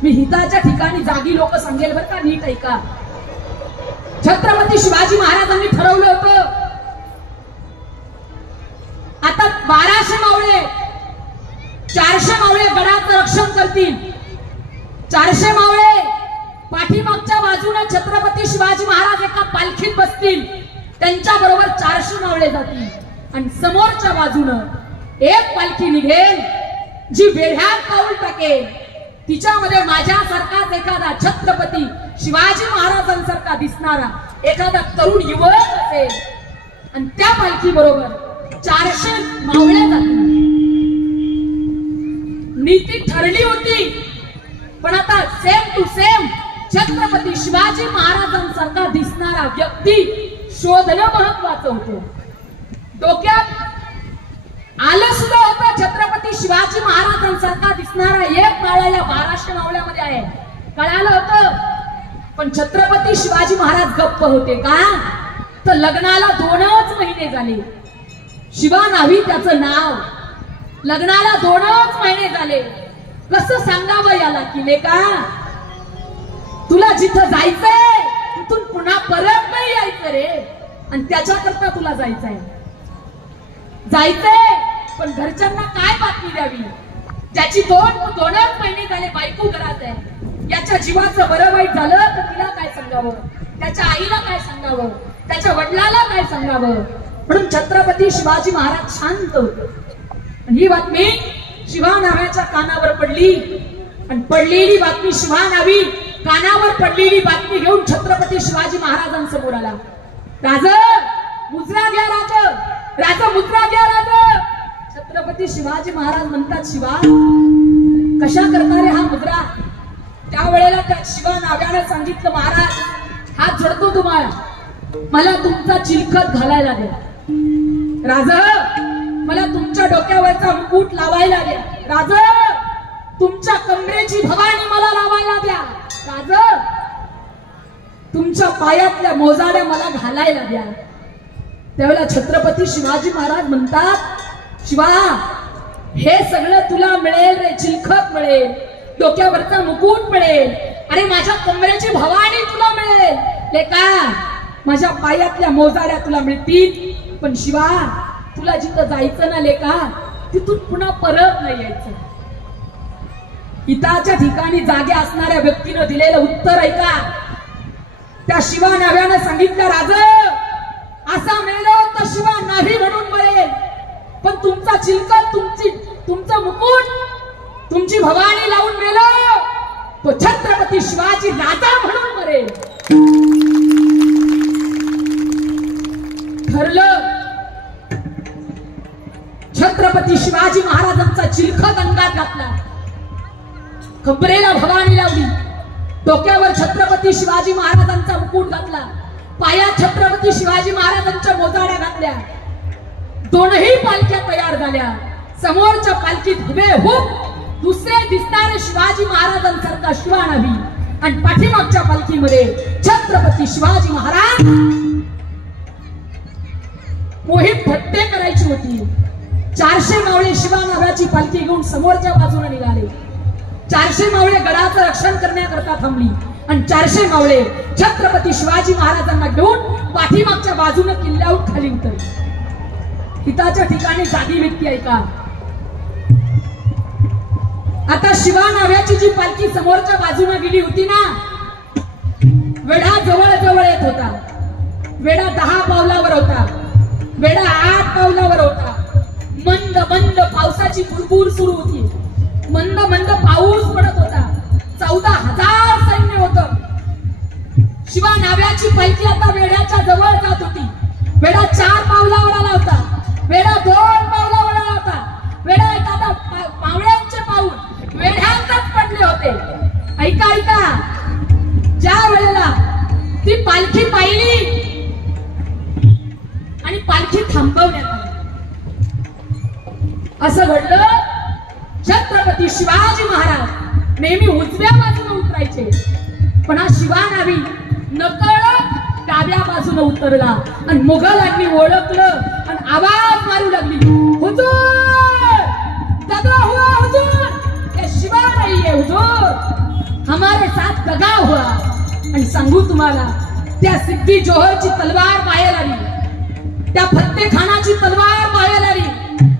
मी हिताच्या ठिकाणी जागी लोक सांगेल बरं का, नीट ऐका. छत्रपती शिवाजी महाराजांनी ठरवलं होतं, आता 1200 मावळे, 400 मावळे गडाचं रक्षण करतील, 400 मावळे पाठीमागच्या बाजूने छत्रपती शिवाजी महाराज एका पालखीत बसतील, त्यांच्या बरोबर 400 मावळे जातील, आणि समोरच्या बाजूनं एक पालखी निघेल जी वेढ्यात पाऊल टाकेल, तिच्यामध्ये माझ्यासारखाच एखादा छत्रपती शिवाजी महाराजांसारखा दिसणारा एखादा तरुण युवक असेल, आणि त्या पालखी बरोबर 400 मावळे जातील. नीती ठरली होती, पण आता same to same Chhatrapati Shivaji महाराजांसारखा दिसणारा व्यक्ती शोधणं महत्वाचं होतं. डोक्यात आलं सुद्धा होतं, छत्रपती शिवाजी महाराजांसारखा दिसणारा एक मावळा या 1200 मावळ्यामध्ये आहे, कळालं होतं. पण छत्रपती शिवाजी महाराज गप्प होते का? तर लग्नाला 2च महिने झाले, शिवा नावी त्याचं नाव, लग्नाला 2च महिने झाले. कसं सांगावं याला की लेका, तुला जिथं जायचंय तिथून पुन्हा परत नाही यायचं रे, आणि त्याच्याकरता तुला जायचंय, पण घरच्यांना काय बातमी द्यावी? ज्याची 2च महिने झाले बायको घरात आहे, याच्या जीवाचं बरं वाईट झालं तर तिला काय सांगावं, त्याच्या आईला काय सांगावं, त्याच्या वडिलाला काय सांगावं. म्हणून छत्रपती शिवाजी महाराज शांत होते. आणि ही बातमी शिवा नाव्याच्या कानावर पडली, आणि पडलेली बातमी शिवा नावी कानावर पडलेली बातमी घेऊन छत्रपती शिवाजी महाराजांसमोर आला. राज मुजरा घ्या, राज मुजरा घ्या, राज. छत्रपती शिवाजी महाराज म्हणतात, शिवा कशा करता रे हा मुजरा? त्यावेळेला त्या शिवा नाव्यानं सांगितलं, महाराज हात जोडतो तुम्हाला, मला तुमचा चिलखत घालायला द्या. राज, मला तुमच्या डोक्यावरचा मुकुट लावायला द्या. राज, तुमच्या कमरेची भवानी मला लावायला द्या. राज, तुमच्या पायातल्या मोजाड्या मला घालायला द्या. त्यावेळेला छत्रपती शिवाजी महाराज म्हणतात, शिवा, हे सगळं तुला मिळेल रे, चिलखत मिळेल, डोक्यावरचा मुकुट मिळेल, अरे माझ्या कमरेची भवानी तुला मिळेल लेका, माझ्या पायातल्या मोजाड्या तुला मिळतील, पण शिवा तुला जिथं जायचं ना लेका, तिथून पुन्हा परत नाही यायचं. हिताच्या ठिकाणी जागे असणाऱ्या व्यक्तीनं दिलेलं उत्तर ऐका. त्या शिवा नाव्यानं सांगितलं, राज, असा मेलो तर शिवा नाही म्हणून मरेल, पण तुमचा चिलकत, तुमचं मुकुट, तुमची भवानी लावून मेलो तो छत्रपती शिवाजी राजा म्हणून मरेल. ठरलं. छत्रपती शिवाजी महाराजांचा चिलखत अंगात घातला, कमरेला भवानी लावली, डोक्यावर छत्रपती शिवाजी महाराजांचा मुकुट घातला, पायात छत्रपती शिवाजी महाराजांच्या मोजाड्या घातल्या. दोनही पालख्या तयार झाल्या. समोरच्या पालखीत हुबेहूब दुसरे दिसणारे शिवाजी महाराजांसारखा शिवा नभी, आणि पाठीमागच्या पालखीमध्ये छत्रपती शिवाजी महाराज. मोहीम फत्ते करायची होती. 400 मावळे शिवा नावाची पालखी घेऊन समोरच्या बाजूने निघाले. 400 मावळे गडाचं रक्षण करण्याकरता थांबली, आणि 400 मावळे छत्रपती शिवाजी महाराजांना घेऊन पाठीमागच्या बाजूने किल्ल्यावर खाली उतरले. हिताच्या ठिकाणी जागी व्यक्ती ऐका. आता शिवा नाव्याची जी पालखी समोरच्या बाजूने गेली होती ना, वेढा जवळ जवळ येत होता. वेढा 10 पावलावर होता, वेढा 8 पावलावर होता. मंद मंद पावसाची बुरबुर सुरू होती. मंद मंद पाऊस पडत होता. 14,000 सैन्य होतं. शिवा नाव्याची पालखी आता वेढ्याच्या जवळ जात होती. वेढा 4 पावलावर आला होता, वेढा 2 पावलावर आला होता. वेढा एखादा पावळ्यांचे पाऊल वेढ्यातच पडले होते. ऐका ऐका, ज्या वेळेला ती पालखी पाहिली आणि पालखी थांबवण्यात आली, असं घडलं. छत्रपती शिवाजी महाराज नेहमी उजव्या बाजूने उतरायचे, पण हा शिवा नावी नकळत डाव्या बाजूने उतरला, आणि मुघलांनी ओळखलं आणि आवाज मारू लागली, हुजूर, दगा हुआ हुजूर, ये शिवा नहीं है हुजूर, हमारे साथ दगा हुआ. आणि सांगू तुम्हाला, त्या सिद्धी जोहरची तलवार बाहेर आली, त्या फत्ते खानाची तलवार बाहेर आली,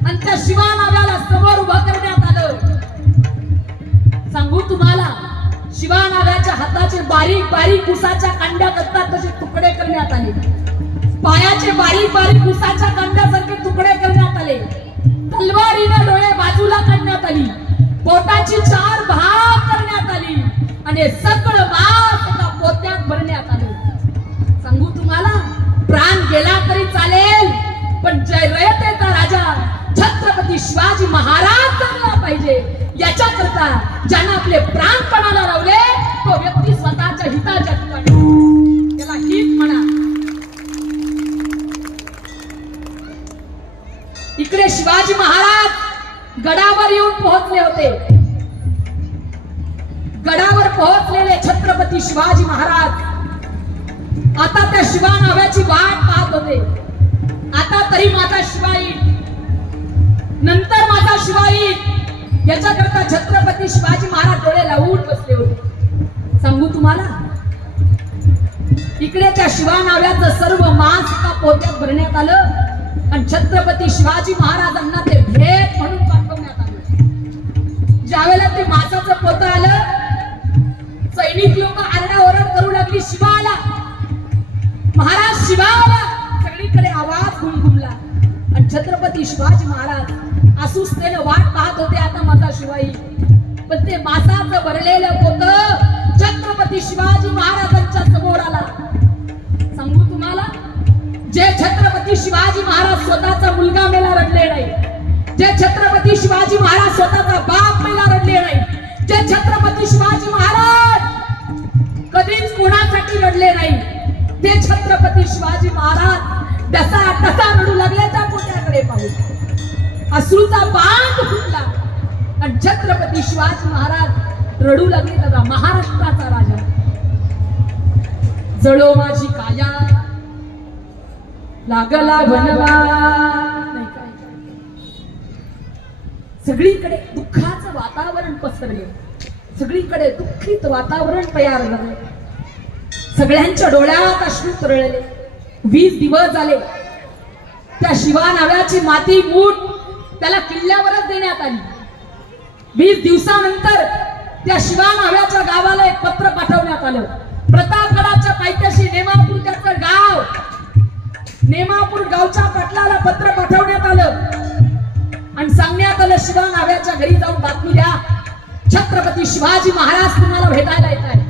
आणि त्या शिवा नाव्याला समोर उभं करण्यात आलं. सांगू तुम्हाला, शिवा नाव्याच्या हाताचे बारीक बारीक उसाच्या कांड्या करतात तसे तुकडे करण्यात आले, पायाचे बारीक बारीक उसाच्या कांड्यासारखे तुकडे करण्यात आले, तलवारीने डोळे बाजूला काढण्यात आली, पोटाची 4 भाग करण्यात आली, आणि सगळं मांस एका पोत्यात भरण्यात आले. सांगू तुम्हाला, प्राण गेला तरी चालेल, पण जय रयतेचा राजा छत्रपती शिवाजी महाराज जगला पाहिजे, याच्याकरता ज्यानं आपले प्राण पणाला लावले तो व्यक्ती स्वतःच्या हिताच्या ठिकाणी, त्याला हित म्हणा. इकडे शिवाजी महाराज गडावर येऊन पोहोचले होते. गडावर पोहोचलेले छत्रपती शिवाजी महाराज आता त्या शिवा नाव्याची वाट पाहत होते. आता तरी माझा शिवा येईल, नंतर माझा शिवा येईल, याच्याकरता छत्रपती शिवाजी महाराज डोळे लावून बसले होते. सांगू तुम्हाला, इकडे त्या शिवा नाव्याचं सर्व मांस एका पोत्यात भरण्यात आलं, आणि छत्रपती शिवाजी महाराजांना ते भेट म्हणून पाठवण्यात आलं. ज्यावेळेला ते मांसाचं पोतं आलं, सैनिक लोक आरडाओरड करू लागली, शिवाला महाराज, शिवाला. सगळीकडे आवाज घुमघुमला, आणि छत्रपती शिवाजी महाराज आसुसतेने वाट पाहत होते, आता माझा शिवा येईल. पण ते मांसाचं भरलेलं पोतं छत्रपती शिवाजी महाराजांच्या समोर आला. सांगू तुम्हाला, जे छत्रपती शिवाजी महाराज स्वतःचा मुलगा मेला रडले नाही, जे छत्रपती शिवाजी महाराज स्वतःचा बाप मेला रडले नाही, जे छत्रपती शिवाजी महाराज कधीच कोणासाठी रडले नाही, ते छत्रपती शिवाजी महाराज डसा डसा रडू जगल्याच्या पोट्याकडे पाहून अश्रूचा बांध फुटला आणि छत्रपती शिवाजी महाराज रडू लागले. दादा महाराष्ट्राचा राजा जळो माझी काया लागला बनवा. सगळीकडे दुःखाचं वातावरण पसरले, सगळीकडे दुःखित वातावरण तयार झाले, सगळ्यांच्या डोळ्यात अश्रू तरळले. 20 दिवस झाले त्या शिवा नावाची माती मूठ त्याला किल्ल्यावरच देण्यात आली. 20 दिवसानंतर त्या शिवा नावाच्या गावाला एक पत्र पाठवण्यात आलं. प्रतापगडाच्या पायथ्याशी नेमापूर त्याचं गाव, नेमापूर गावच्या पाटलाला पत्र पाठवण्यात आलं आणि सांगण्यात आलं शिवा नाव्याच्या घरी जाऊन बातमी द्या, छत्रपती शिवाजी महाराज तुम्हाला भेटायला येत आहे.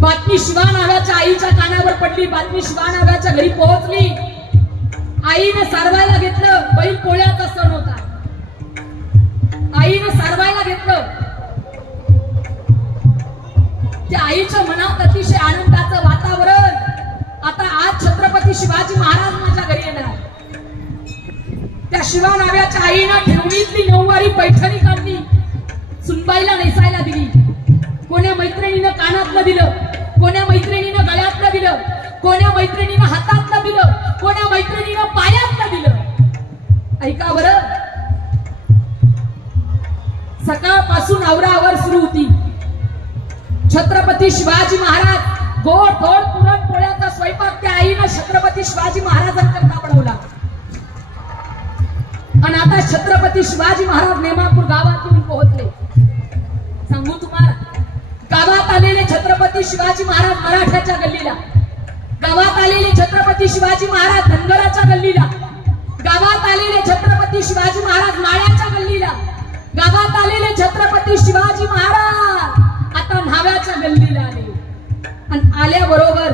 बातमी शिवा नाव्याच्या आईच्या कानावर पडली. बातमी शिवा नाव्याच्या घरी पोहोचली. आईने सारवायला घेतलं. बैल पोळ्याचा सण होता. आईने सारवायला घेतलं. त्या आईच्या मनात अतिशय आनंदाचं वातावरण. आता आज छत्रपती शिवाजी महाराज माझ्या घरी येणार. त्या शिवा नाव्याच्या आईनं ठेवणीतली 9 वारी पैठणी काढली, सुनबाईला नेसायला दिली. कोण्या मैत्रिणीनं कानातलं दिलं, कोण्या मैत्रिणीनं गळ्यातलं दिलं, कोण्या मैत्रिणीनं हातातलं दिलं, कोण्या मैत्रिणीनं पायातलं दिलं. ऐका बरं, सकाळपासून आवरावर सुरू होती. छत्रपती शिवाजी महाराज गोड धोड पुरणपोळ्याचा स्वयंपाक त्या आईनं छत्रपती शिवाजी महाराजांकरता बनवला. आणि आता छत्रपती शिवाजी महाराज नेमापूर गावात येऊन पोहोचले. सांगू तुम्हाला, गावात आलेले छत्रपती शिवाजी महाराज मराठ्याच्या गल्लीला, गावात आलेले छत्रपती शिवाजी महाराज धनगराच्या गल्लीला, गावात आलेले छत्रपती शिवाजी महाराज माळ्याच्या गल्लीला, गावात आलेले छत्रपती शिवाजी महाराज आता न्हाव्याच्या गल्लीला आले. आणि आल्याबरोबर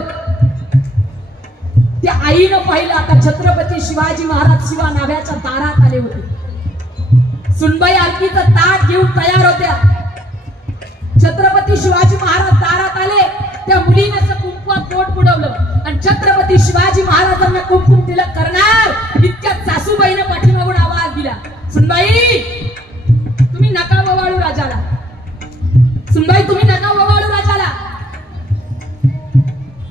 त्या आईनं पाहिलं आता छत्रपती शिवाजी महाराज शिवा नाव्याच्या दारात आले होते. सुनबाई आरतीचं ताट घेऊन तयार होत्या. छत्रपती शिवाजी महाराज दारात आले. त्या मुलीने असं कुंकवात बोट बुडवलं आणि छत्रपती शिवाजी महाराजांना कुंकुम तिलक करणार इतक्यात सासूबाईने पाठीमागून आवाज दिला, सुनबाई तुम्ही नका ववाळू राजाला, सुनबाई तुम्ही नका ववाळू राजाला.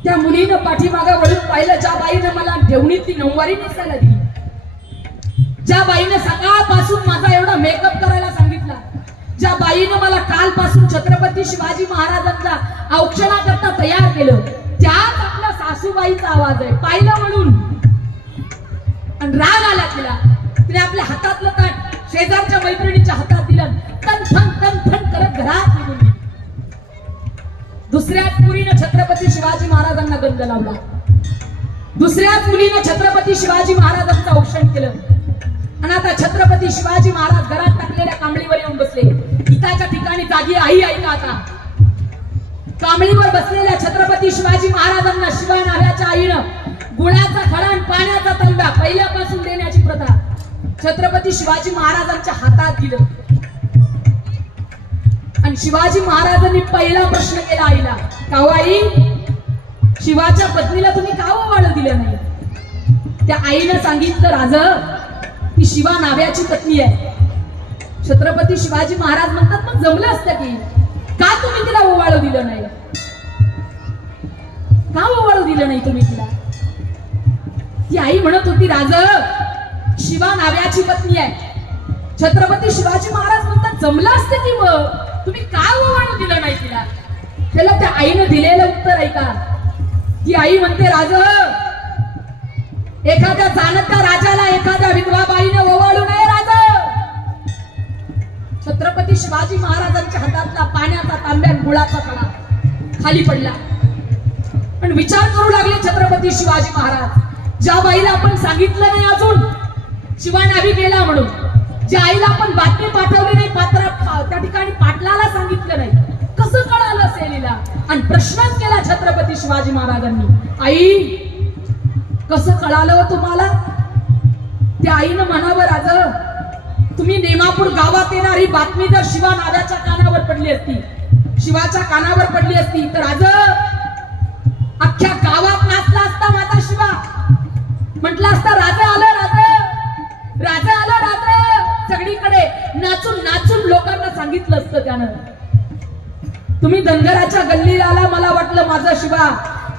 त्या मुलीनं पाठीमागा वळून पाहिलं. ज्या बाईनं मला ठेवणीतली 9 वारी नेसायला दिली, ज्या बाईनं सकाळपासून माझा एवढा मेकअप करायला सांगितला, ज्या बाईनं मला कालपासून छत्रपती शिवाजी महाराजांचा औक्षणाकरता तयार केलं, त्याच आपल्या सासूबाईचा आवाज आहे. पाहिलं म्हणून आणि राग आला तिला. तिने आपल्या हातातलं ताट शेजारच्या मैत्रिणीच्या हातात दिलं. तन थन करत घरात निघून गेली. दुसऱ्याच मुलीनं छत्रपती शिवाजी महाराजांना गंध लावला. दुसऱ्याच मुलीनं छत्रपती शिवाजी महाराजांचं औक्षण केलं. आणि आता छत्रपती शिवाजी महाराज घरात टाकलेल्या कांबळीवर येऊन बसले. हिताच्या ठिकाणी जागी आई ऐका. आता कांबळीवर बसलेल्या छत्रपती शिवाजी महाराजांना शिवा नाव्याच्या आईनं गुळाचा खडा आणि पाण्याचा तांब्या पहिल्यापासून देण्याची प्रथा छत्रपती शिवाजी महाराजांच्या हातात दिलं. आणि शिवाजी महाराजांनी पहिला प्रश्न केला आईला, काहो आई, शिवाच्या पत्नीला तुम्ही का ओवाळू दिलं नाही? त्या आईनं सांगितलं, राज ती शिवा नाव्याची पत्नी आहे. छत्रपती शिवाजी महाराज म्हणतात, मग जमलं असतं की का तुम्ही तिला ओवाळू दिलं नाही? का ओवाळू दिलं नाही तुम्ही तिला? ती आई म्हणत होती, राज शिवा नाव्याची पत्नी आहे. छत्रपती शिवाजी महाराज म्हणतात, जमलं असतं की मग तुम्ही का ओवाळू दिलं नाही तिला? त्याला त्या आईनं दिलेलं उत्तर ऐका. ती आई म्हणते, राज एखाद्या जाणत्या राजाला एखाद्या विधवा बाईने ओवाळू नये. राज छत्रपती शिवाजी महाराजांच्या हातातला पाण्याचा तांब्या गुळाचा कडा खाली पडला आणि विचार करू लागले छत्रपती शिवाजी महाराज, ज्या बाईला आपण सांगितलं नाही अजून शिवा नावी गेला म्हणून, ज्या आईला आपण बातमी पाठवली नाही, त्या ठिकाणी पाटलाला सांगितलं नाही, कसं कळालं असेल हिला? आणि प्रश्नच केला छत्रपती शिवाजी महाराजांनी, आई कसं कळालं तुम्हाला? त्या आईनं म्हणावं, राज तुम्ही नेमापूर गावात येणारी बातमी जर शिवा नाव्याच्या कानावर पडली असती, शिवाच्या कानावर पडली असती तर राज अख्ख्या गावात नाचला असता माझा शिवा. म्हटला, नसतं त्यानं. तुम्ही धनगराच्या गल्लीला आला, मला वाटलं माझा शिवा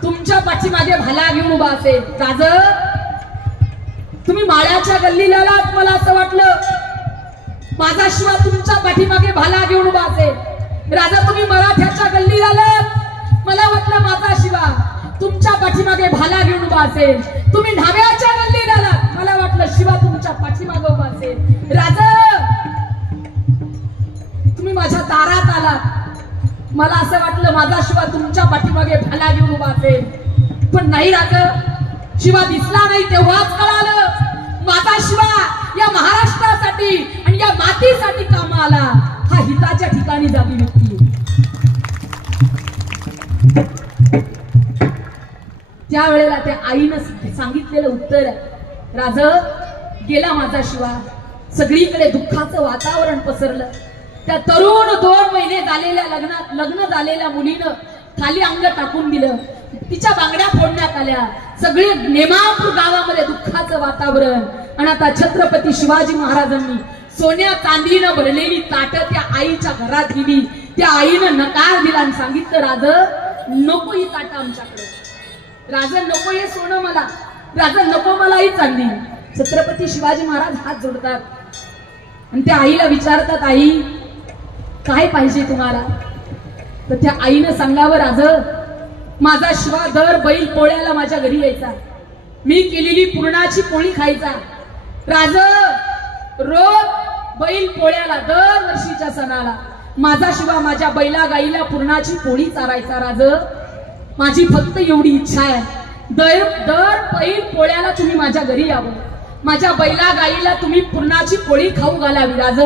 तुमच्या पाठीमागे भाला घेऊन उभा असेल. राज, तुम्ही माळ्याच्या गल्लीला आलात, मला असं वाटलं माझा शिवा तुमच्या पाठीमागे भाला घेऊन उभा असेल. राजा, तुम्ही मराठ्याच्या गल्लीला आलात, मला वाटलं माझा शिवा तुमच्या पाठीमागे भाला घेऊन उभा असेल. तुम्ही ढाब्याच्या गल्लीला आलात, मला वाटलं शिवा तुमच्या पाठीमागे उभा असेल. राजा, तुम्ही माझ्या दारात आलात, मला असं वाटलं माझा शिवा तुमच्या पाठीमागे भाला घेऊन उभा असेल. पण नाही राजा, शिवा दिसला नाही. तेव्हाच कळालं माझा शिवा या महाराष्ट्रासाठी आणि या मातीसाठी कामा आला. हा हिताच्या ठिकाणी जागी व्यक्ती. त्यावेळेला त्या आईनं सांगितलेलं उत्तर आहे, राज, गेला माझा शिवा. सगळीकडे दुःखाचं वातावरण पसरलं. त्या तरुण 2 महिने झालेल्या लग्न झालेल्या मुलीनं खाली अंग टाकून दिलं. तिच्या बांगड्या फोडण्यात आल्या. सगळे नेमापूर गावामध्ये दुःखाचं वातावरण. आणि आता छत्रपती शिवाजी महाराजांनी सोन्या चांदीनं भरलेली ताटं त्या आईच्या घरात दिली. त्या आईनं नकार दिला आणि सांगितलं, राज, नको ही ताटं आमच्याकडे. राजा, नको हे सोनं मला. राजा, नको मला ही चांदी. छत्रपती शिवाजी महाराज हात जोडतात आणि त्या आईला विचारतात, आई काय पाहिजे तुम्हाला? तर त्या आईनं सांगावं, राज, माझा शिवा दर बैल पोळ्याला माझ्या घरी यायचा. मी केलेली पुरणाची पोळी खायचा. राज, रोज बैल पोळ्याला दर वर्षीच्या सणाला माझा शिवा माझ्या बैला गाईला पुरणाची पोळी चारायचा. राज, माझी फक्त एवढी इच्छा आहे, दर बैल पोळ्याला तुम्ही माझ्या घरी यावं. माझ्या बैला गाईला तुम्ही पुरणाची पोळी खाऊ घालावी. राज,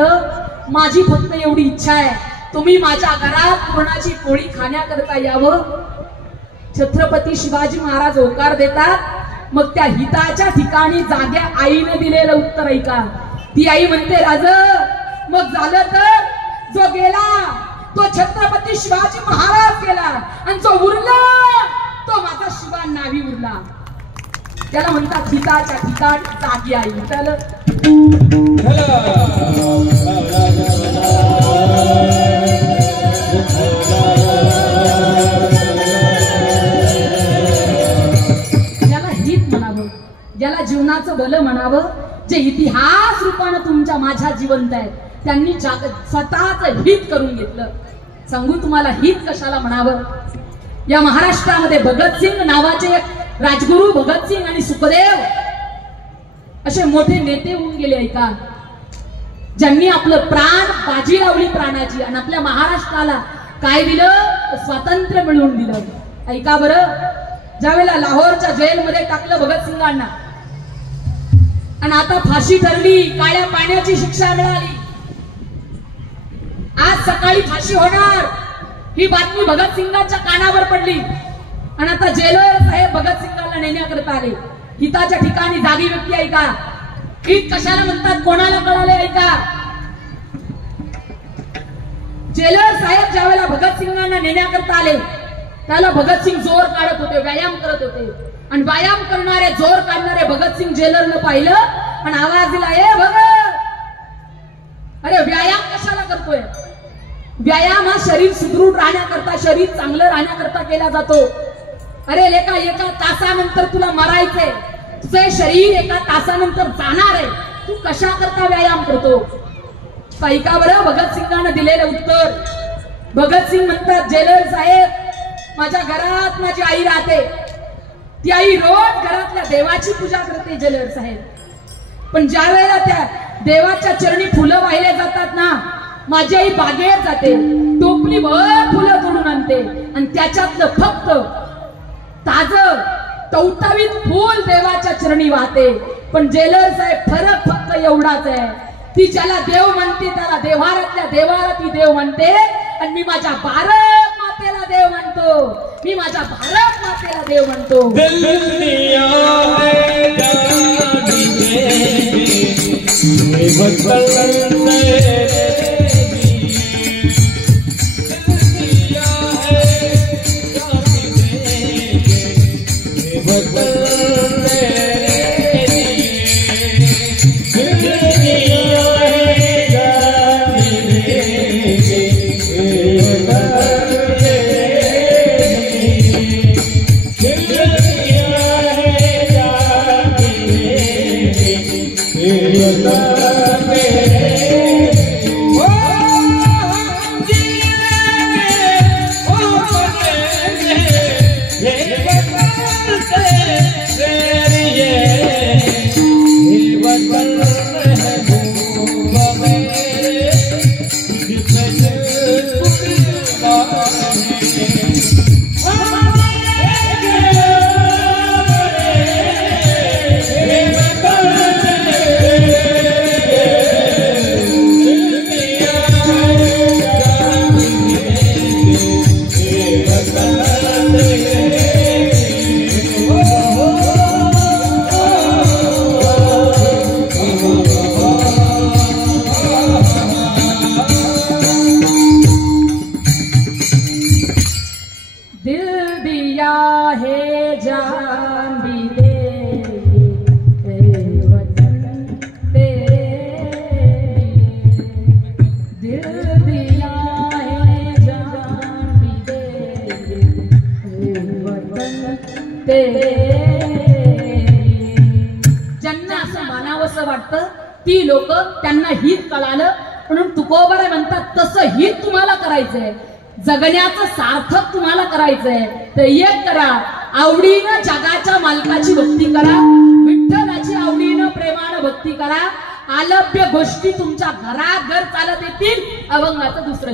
माझी फक्त एवढी इच्छा आहे, तुम्ही माझ्या घरात पुरणाची पोळी खाण्याकरता यावं. छत्रपती शिवाजी महाराज होकार देतात. मग त्या हिताच्या ठिकाणी जाग्या आईने दिलेलं उत्तर ऐका. ती आई म्हणते, राज, मग झालं तर जो गेला तो छत्रपती शिवाजी महाराज गेला आणि जो उरला तो माझा शिवा नावी उरला. त्याला म्हणतात हिताच्या ठिकाणी जागी आई. त्याला हित म्हणावं, ज्याला जीवनाचं बल म्हणावं, जे इतिहास रूपानं तुमच्या माझ्या जिवंत आहेत, त्यांनी स्वतःच हित करून घेतलं. सांगू तुम्हाला हित कशाला म्हणावं? या महाराष्ट्रामध्ये भगतसिंग नावाचे एक राजगुरू, भगतसिंग आणि सुखदेव असे मोठे नेते होऊन गेले. ऐका, ज्यांनी आपलं प्राण बाजी लावली प्राणाची आणि आपल्या महाराष्ट्राला काय दिलं? स्वातंत्र्य मिळवून दिलं. ऐका बरं, ज्यावेळेला लाहोरच्या जेलमध्ये टाकलं भगतसिंगांना आणि आता फाशी ठरली, काळ्या पाण्याची शिक्षा मिळाली, आज सकाळी फाशी होणार, ही बातमी भगतसिंगांच्या कानावर पडली आणि आता जेलर साहेब भगतसिंगांना नेण्याकरता आले. हिताच्या ठिकाणी जागी व्यक्ती. ऐका, हित कशाला म्हणतात, कोणाला कळाले? ऐका, जेलर साहेब ज्या वेळेला भगतसिंगांना नेण्याकरता आले त्याला भगतसिंग जोर काढत होते, व्यायाम करत होते. आणि व्यायाम करणारे, जोर काढणारे भगतसिंग जेलरनं पाहिलं आणि आवाज दिला, ए भगत, अरे व्यायाम कशाला करतोय? व्यायाम हा शरीर सुदृढ राहण्याकरता, शरीर चांगलं राहण्याकरता केला जातो. अरे लेका, एका तासानंतर तुला मरायचंय, तुझे शरीर एका तासानंतर जाणार आहे, तू कशा करता व्यायाम करतो? ऐका बरं भगतसिंगांना दिलेलं उत्तर. भगतसिंग म्हणतात, जेलर साहेब, माझ्या घरात माझी आई राहते, ती आई रोज घरातल्या देवाची पूजा करते जेलर साहेब. पण ज्या वेळेला त्या देवाच्या चरणी फुलं वाहिले जातात ना, माझी आई बागेत जाते, टोपली भर फुलं तोडून आणते आणि त्याच्यातलं फक्त ताजं टवटवीत फूल देवाच्या चरणी वाहते. पण जेलर साहेब, फरक फक्त एवढाच आहे, ती ज्याला देव म्हणते त्याला देवारातल्या देवाला ती देव म्हणते आणि मी माझ्या भारत मातेला देव म्हणतो, मी माझ्या भारत मातेला देव म्हणतो. ती लोक त्यांना हित कळालं म्हणून तुकोबाराय म्हणतात तसं हित तुम्हाला करायचंय, जगण्याचं सार्थक तुम्हाला करायचंय तर एक करा, आवडीनं जगाच्या मालकाची भक्ती करा, विठ्ठलाची आवडीनं प्रेमानं भक्ती करा, आलभ्य गोष्टी तुमच्या घरात घर चालत येतील, अभंगाचं दुसरं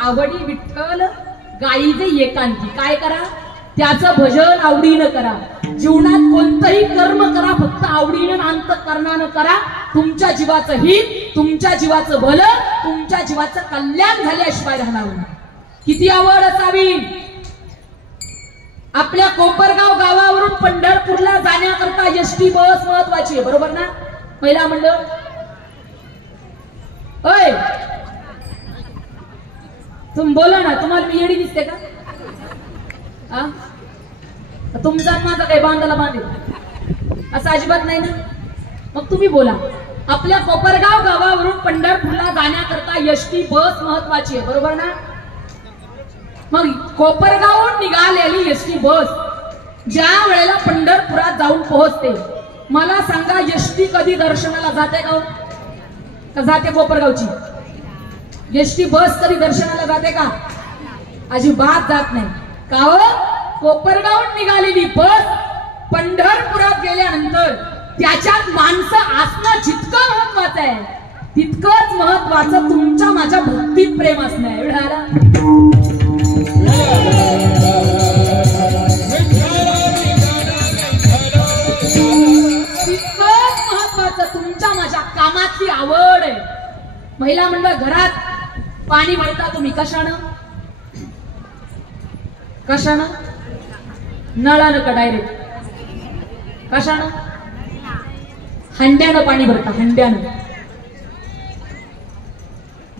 आवडी विठ्ठल गाईचे एकांती काय करा, त्याचं भजन आवडीनं करा, जीवनात कोणतंही कर्म करा फक्त आवडीनं अंतःकरणानं करा, तुमच्या जीवाचं हित, तुमच्या जीवाचं भलं, तुमच्या जीवाचं कल्याण झाल्याशिवाय राहणार नाही. किती आवड असावी. आपल्या कोपरगाव गावावरून पंढरपूरला जाण्याकरता एसटी बस महत्वाची आहे, बरोबर ना महिला मंडळ. ओय तुम्ही बोला ना, तुम्हाला मी येडी दिसते का? तुमचा माझा काही बांधाला बांधेल असं अजिबात नाही ना. मग तुम्ही बोला. आपल्या कोपरगाव गावावरून पंढरपूरला जाण्याकरता एसटी बस महत्वाची आहे, बरोबर ना. मग कोपरगावहून निघालेली एसटी बस ज्या वेळेला पंढरपुरात जाऊन पोहोचते, मला सांगा एसटी कधी दर्शनाला जाते का जाते? कोपरगावची एसटी बस कधी दर्शनाला जाते का? अजिबात जात नाही. का हो? कोपरगावहून निघालेली बस पंढरपुरात गेल्यानंतर त्याच्यात माणसं असणं जितकं महत्वाचं आहे तितकंच महत्वाचं तुमच्या माझ्या भक्तीत प्रेम असणं आहे. विठाला तितकंच महत्वाचं तुमच्या माझ्या कामाची आवड आहे. महिला मंडळ घरात पाणी भरता तुम्ही कशानं नळानं का डायरेक्ट कशानं हंड्यानं पाणी भरता. हंड्यानं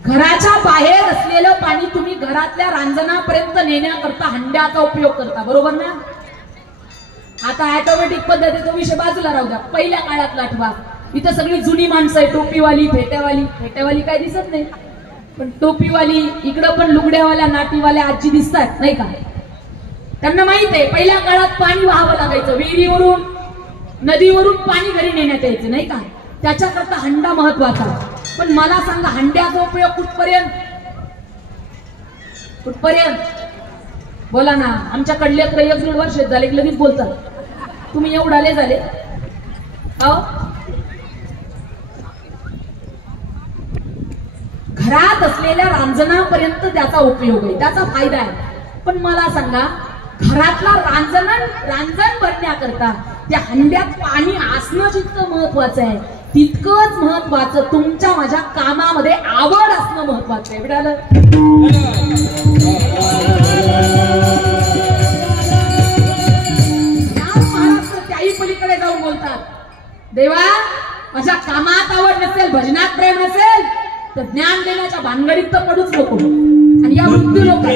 घराच्या बाहेर असलेलं पाणी तुम्ही घरातल्या रांजणापर्यंत नेण्याकरता हंड्याचा उपयोग करता. बरोबर ना. आता ऑटोमॅटिक पद्धती तो विषय बाजूला राहू द्या. पहिल्या काळातला आठवा. इथं सगळी जुनी माणसं आहे. टोपीवाली फेट्यावाली काय दिसत नाही पण टोपीवाली इकडं पण लुगड्यावाल्या नाटीवाल्या आजी दिसतात नाही का. त्यांना माहित आहे पहिल्या काळात पाणी वाहावं लागायचं. विहिरीवरून नदीवरून पाणी घरी नेण्यात यायचं नाही का. त्याच्याकरता हंडा महत्वाचा. पण मला सांगा हंड्याचा उपयोग कुठपर्यंत बोला ना. आमच्या कडले 1 वर्ष झाले लगेच बोलतात. तुम्ही एवढाले झाले हो. घरात असलेल्या रांजणापर्यंत त्याचा उपयोग आहे. त्याचा फायदा आहे. पण मला सांगा घरातला रांजण भरण्याकरता त्या हंड्यात पाणी असणं जितकं महत्वाचं आहे तितकंच महत्वाचं तुमच्या माझ्या कामामध्ये आवड असणं महत्वाचं आहे. विडालं महाराष्ट्र त्याही पलीकडे जाऊन बोलतात. देवा माझ्या कामात आवड नसेल भजनात प्रेम नसेल तर ज्ञान देण्याच्या भानगडीत तर पडूच नको. आणि या मृत्यू लोक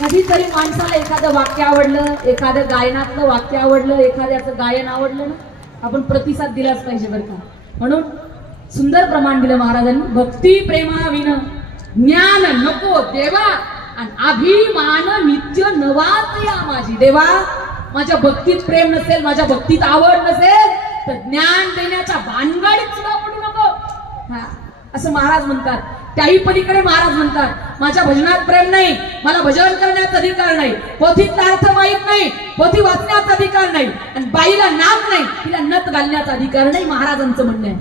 कधीतरी माणसाला एखादं वाक्य आवडलं एखादं गायनातलं वाक्य आवडलं एखाद्याचं गायन आवडलं ना आपण प्रतिसाद दिलाच पाहिजे बरं का. म्हणून सुंदर प्रमाण दिलं महाराजांनी. भक्ती प्रेमाविन ज्ञान नको देवा आणि अभिमान नित्य नवात या माझी. देवा माझ्या भक्तीत प्रेम नसेल माझ्या भक्तीत आवड नसेल तर ज्ञान देण्याच्या भानगडीत सुद्धा पडू नको. हा असं महाराज म्हणतात. त्याही पलीकडे महाराज म्हणतात माझ्या भजनात प्रेम नाही मला भजन करण्याचा अधिकार नाही पोथीतला अर्थ माहित नाही पोथी वाचण्याचा अधिकार नाही आणि बाईला नाक नाही तिला नथ घालण्याचा अधिकार नाही. महाराजांचं म्हणणं आहे.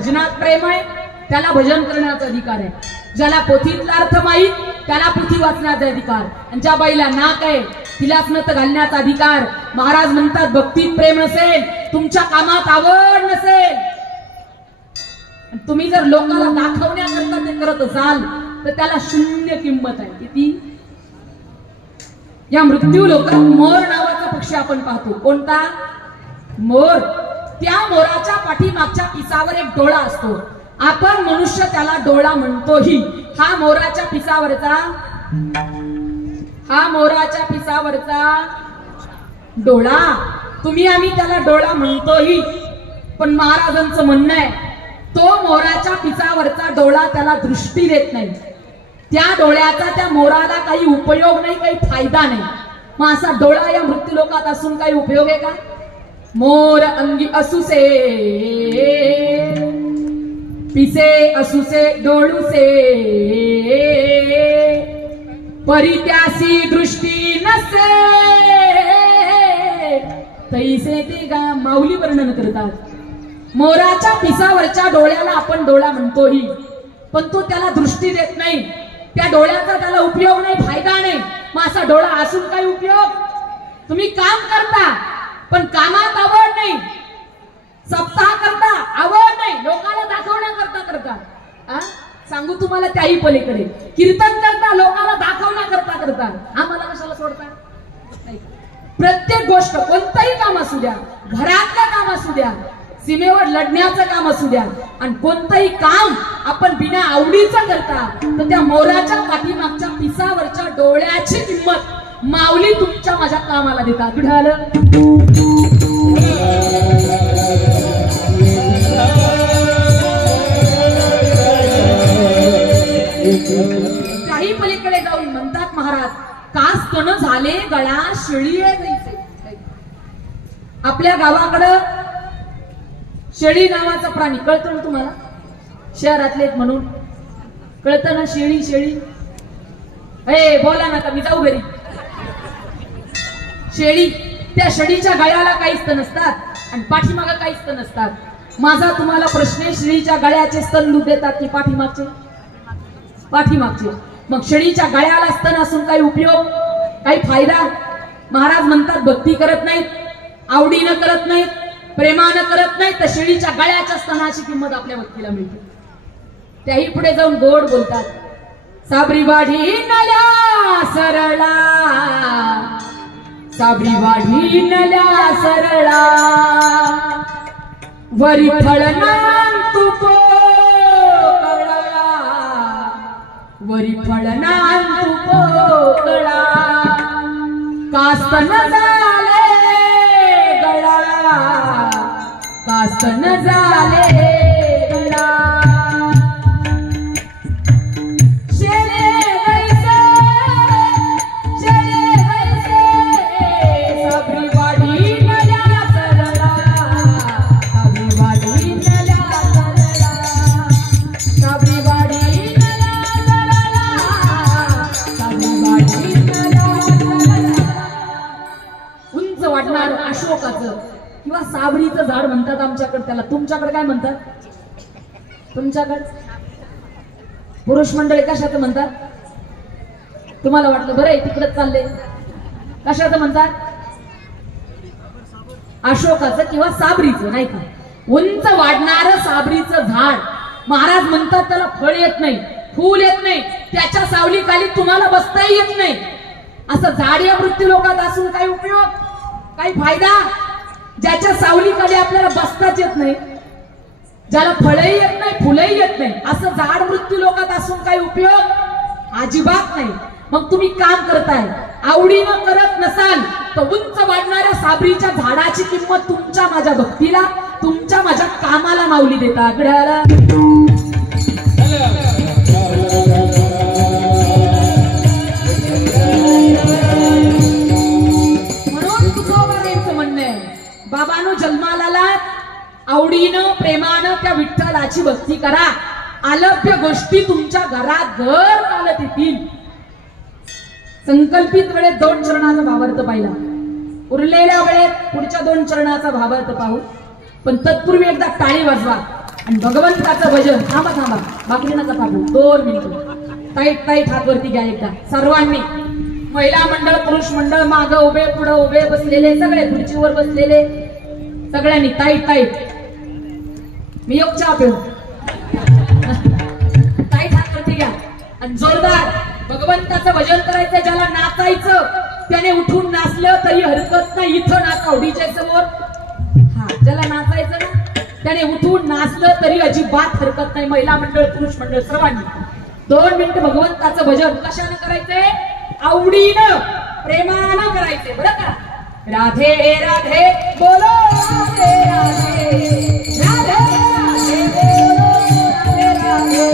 भजनात प्रेम आहे त्याला भजन करण्याचा अधिकार आहे, ज्याला पोथीतला अर्थ माहीत त्याला पोथी वाचण्याचा अधिकार, आणि ज्या बाईला नाक आहे तिलाच नथ घालण्याचा अधिकार. महाराज म्हणतात भक्तीत प्रेम नसेल, तुमच्या कामात आवड नसेल, तुम्ही जर लोकांना दाखवण्याकरता ते करत असाल तर त्याला शून्य किंमत आहे. किती? या मृत्यू लोकात मोर नावाचा पक्षी आपण पाहतो. कोणता? मोर. त्या मोराच्या पाठीमागच्या पिसावर एक डोळा असतो. आपण मनुष्य त्याला डोळा म्हणतोही. हा मोराच्या पिसावरचा डोळा, तुम्ही आम्ही त्याला डोळा म्हणतोही, पण महाराजांचं म्हणणं आहे तो मोराच्या पिसावरचा डोळा त्याला दृष्टी देत नाही. त्या डोळ्याचा त्या मोराला काही उपयोग नाही, काही फायदा नाही. मग असा डोळा या मृत्यू लोकात असून काही उपयोग आहे का? मोर अंगी असुसे पिसे असुसे डोळुसे, परित्यासी दृष्टी नसे, तैसे ते गा. माऊली वर्णन करतात. मोराच्या पिसावरच्या डोळ्याला आपण डोळा म्हणतोही, पण तो त्याला दृष्टी देत नाही. त्या डोळ्याचा त्याला उपयोग नाही, फायदा नाही. मग असा डोळा असून काही उपयोग? तुम्ही काम करता पण कामात आवड नाही, सप्ताह करता आवड नाही, लोकांना दाखवण्याकरता सांगू तुम्हाला त्याही पलीकडे कीर्तन करता, लोकांना दाखवण्याकरता आम्हाला कशाला सोडता? प्रत्येक गोष्ट, कोणतंही काम असू द्या, घरातलं काम असू द्या, सीमेवर लढण्याचं काम असू द्या, आणि कोणतंही काम आपण बिना आवडीचं करता, तर त्या मोराच्या पाठीमागच्या पिसावरच्या डोळ्याची किंमत माऊली तुमच्या माझ्या कामाला देतात. घडलं? काही पलीकडे जाऊन म्हणतात महाराज, कास तण झाले गळा शेळी आहे. आपल्या गावाकडं शेळी नावाचा प्राणी कळतो ना तुम्हाला? शहरातले म्हणून कळतं ना? शेळी शेळी बोला ना, का मी जाऊ घरी. शेळी, त्या शेळीच्या गळ्याला काहीच स्तन नसतात आणि पाठीमागे काहीच स्तन नसतात. माझा तुम्हाला प्रश्न आहे, शेळीच्या गळ्याचे स्तन दूध देतात की पाठीमागचे? पाठीमागचे. मग शेळीच्या गळ्याला स्तन असून काही उपयोग, काही फायदा? महाराज म्हणतात भक्ती करत नाहीत, आवडीनं करत नाहीत, प्रेमानं करत नाही, तर शेळीच्या गळ्याच्या स्तनाची किंमत आपल्या भक्तीला मिळते. त्याही पुढे जाऊन गोड बोलतात. साबरी वाढी नल्या सरळा, साबरी वाढी नल्या सरळा, वरी फळनान तू पोकळा, वरी फळनान तू पोकळा, कास्तन झाले गळा, कास्तन झाले गळा, शेळे वैसे, शेळे वैसे, साबरी वाढी नल्या सरळा, साबरी वाढी नल्या सरळा, साबरी वाढी नल्या सरळा, साबरी वाढी नल्या सरळा. उंच वाटणार अशोकाचं किंवा साबरीचं झाड म्हणतात आमच्याकडे त्याला. तुमच्याकडे काय म्हणतात? तुमच्याकडे पुरुष मंडळी कशाचं म्हणतात? तुम्हाला वाटलं बरं आहे तिकडच चालले, कशाचं म्हणतात? अशोकाचं किंवा साबरीचं, नाही का? उंच वाढणारं साबरीचं झाड. महाराज म्हणतात त्याला फळ येत नाही, फूल येत नाही, त्याच्या सावलीखाली तुम्हाला बसताही येत नाही. असं झाड या मृत्यू लोकात असून काही उपयोग, काही फायदा? ज्याच्या सावलीखाली आपल्याला बसताच येत नाही, ज्याला फळही येत नाही, फुलही येत नाही, असं झाड मृत्यू लोकात असून काही उपयोग? अजिबात नाही. मग तुम्ही काम करताय, आवडीनं करत नसाल तर उंच वाढणाऱ्या साबरीच्या झाडाची किंमत तुमच्या माझ्या भक्तीला, तुमच्या माझ्या कामाला माऊली देता. गड्याला बाबांनो, जन्माला आवडीनं प्रेमानं त्या विठ्ठलाची भक्ती करा. आलभ्य गोष्टी तुमच्या घरात घर चालत येतील. संकल्पित वेळेत 2 चरणाचा भावार्थ पाहिला, उरलेल्या वेळेत पुढच्या 2 चरणाचा भावार्थ पाहू. पण तत्पूर्वी एकदा टाळी वाजवा. आणि भगवंताचं भजन. थांबा थांबा, बाकी नका थांबू, 2 मिनिटं. टाईट टाईट हात वरती घ्या एकदा सर्वांनी. महिला मंडळ, पुरुष मंडळ, मागं उभे, पुढे उभे, बसलेले सगळे, खुर्चीवर बसलेले सगळ्यांनी टाईट टाईट. मी योग चहा पिऊ. टाईट हात वरती घ्या आणि जोरदार भगवंताचं भजन करायचं. ज्याला नाचायचं त्याने उठून नाचलं तरी हरकत नाही. इथं नाचा डीजे समोर. हा, ज्याला नाचायचं ना त्याने उठून नाचलं तरी अजिबात हरकत नाही. महिला मंडळ, पुरुष मंडळ सर्वांनी 2 मिनिटं भगवंताचं भजन कशानं करायचंय? आवडीनं, प्रेमानं करायचंय बरं का. राधे राधे बोलो, राधे राधे, राधे राधे बोलो, राधे राधे.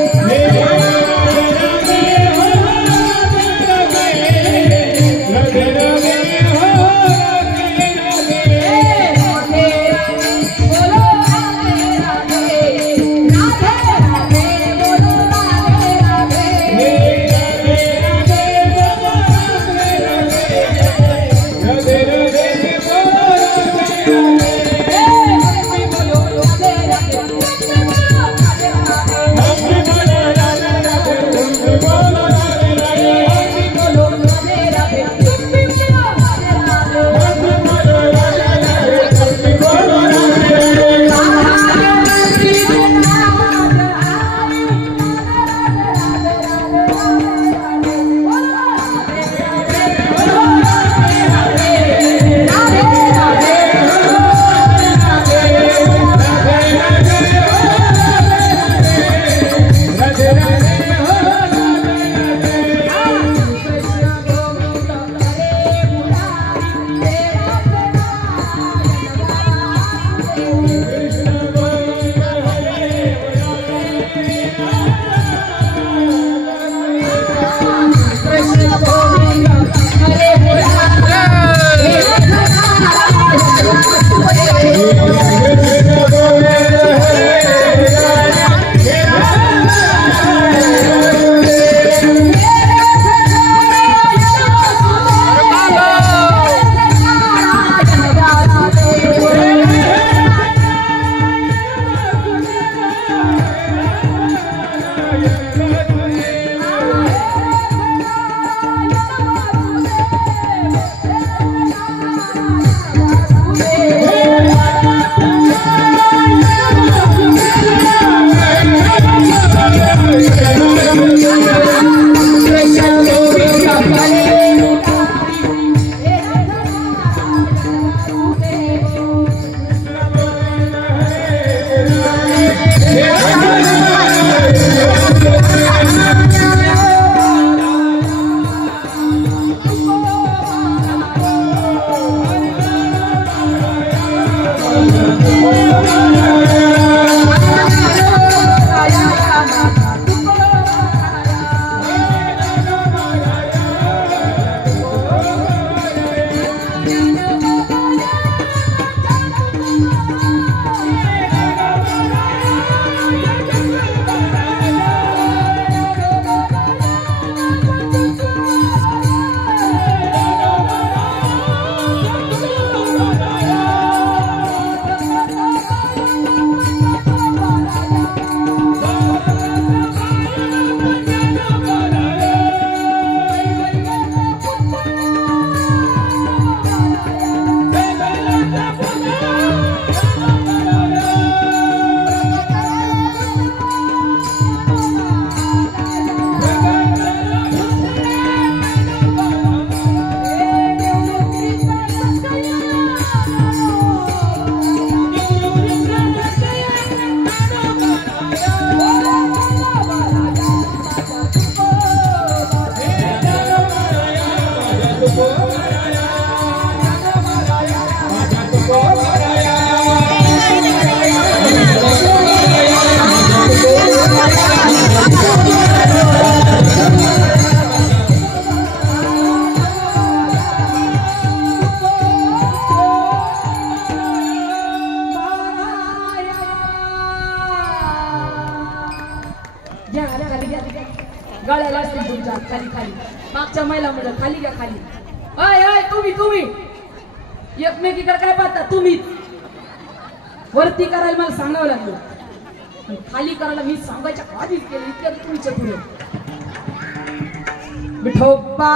गळ्याला असतील तुमच्या खाली खाली मागच्या महिला म्हणलं खाली घ्या खाली. अय अय तुम्ही एकमेकीकडे काय पाहता तुम्ही वरती करायला मला सांगावं लागलं. आणि खाली करायला मी सांगायच्या आधीच केलं इतक्या तुम्ही चतुर विठोबा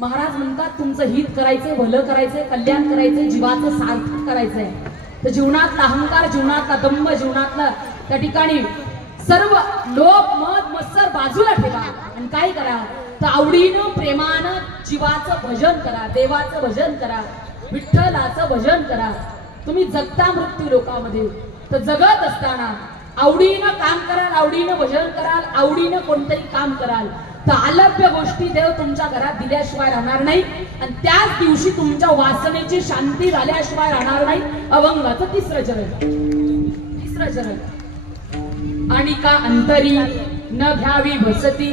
महाराज म्हणतात तुमचं हित करायचंय, भलं करायचंय, कल्याण करायचंय, जीवाचं सार्थक करायचंय. तर जीवनातला अहंकार, जीवनातला दंभ, जीवनातला त्या ठिकाणी सर्व लोभ, मद, मत्सर बाजूला ठेवा आणि काय करा तर आवडीनं प्रेमानं जीवाचं भजन करा, देवाचं भजन करा, विठ्ठलाचं भजन करा. तुम्ही जगता मृत्यू लोकामध्ये, तर जगत असताना आवडीनं काम कराल, आवडीनं भजन कराल, आवडीनं कोणतंही काम कराल तर अलभ्य गोष्टी देव तुमच्या घरात दिल्याशिवाय राहणार नाही आणि त्याच दिवशी तुमच्या वासनेची शांती झाल्याशिवाय राहणार नाही. अभंगाचं तिसरं चरण. आणि का अंतरी न घ्यावी भसती,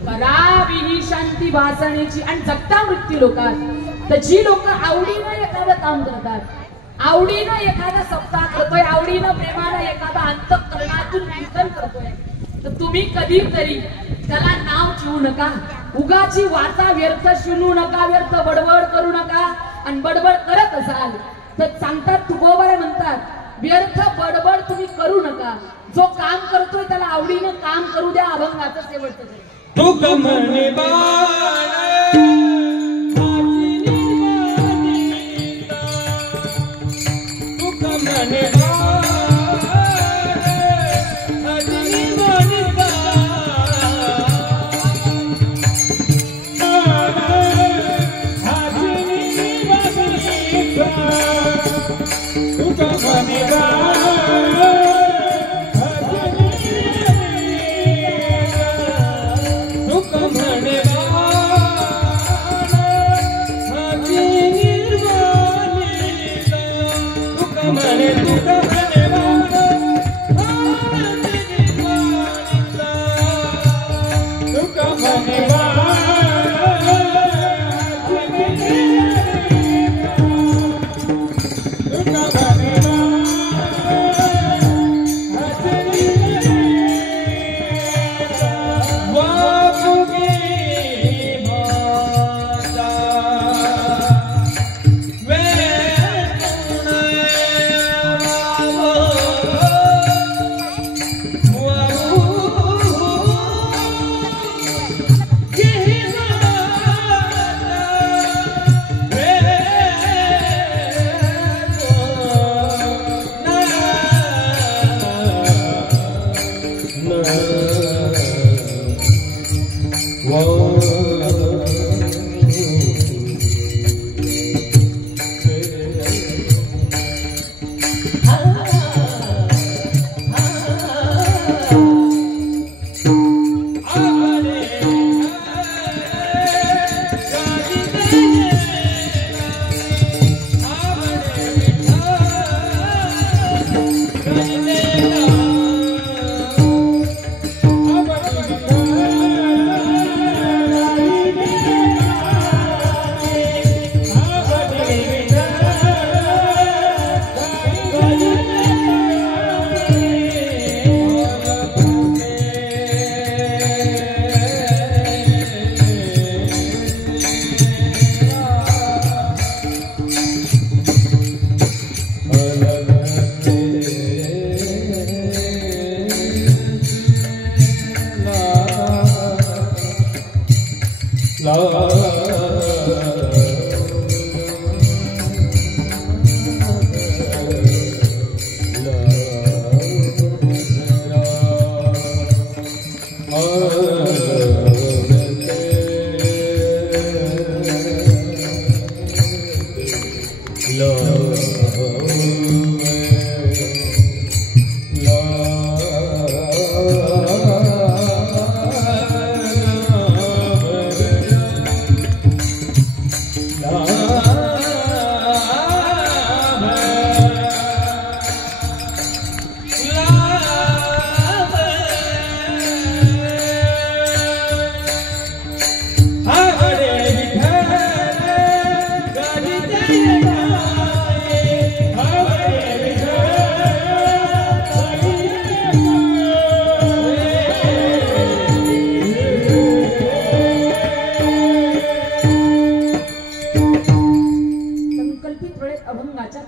करावी ही शांती वासनेची. आणि जगता मृत्यू लोकात तर जी लोक आवडीनं एखादं काम करतात, आवडीनं एखादा सप्ताह करतोय, आवडीनं प्रेमानं एखादा अंतःकरणातून कीर्तन करतोय, तर तुम्ही कधीतरी त्याला नाव ठेवू नका. उगाची वाचा व्यर्थ शिनू नका, व्यर्थ बडबड करू नका. आणि बडबड करत असाल तर सांगतात तुकोबारे म्हणतात व्यर्थ बडबड तुम्ही करू नका. जो काम करतोय त्याला आवडीनं काम करू द्या. अभंगाचं शेवटचं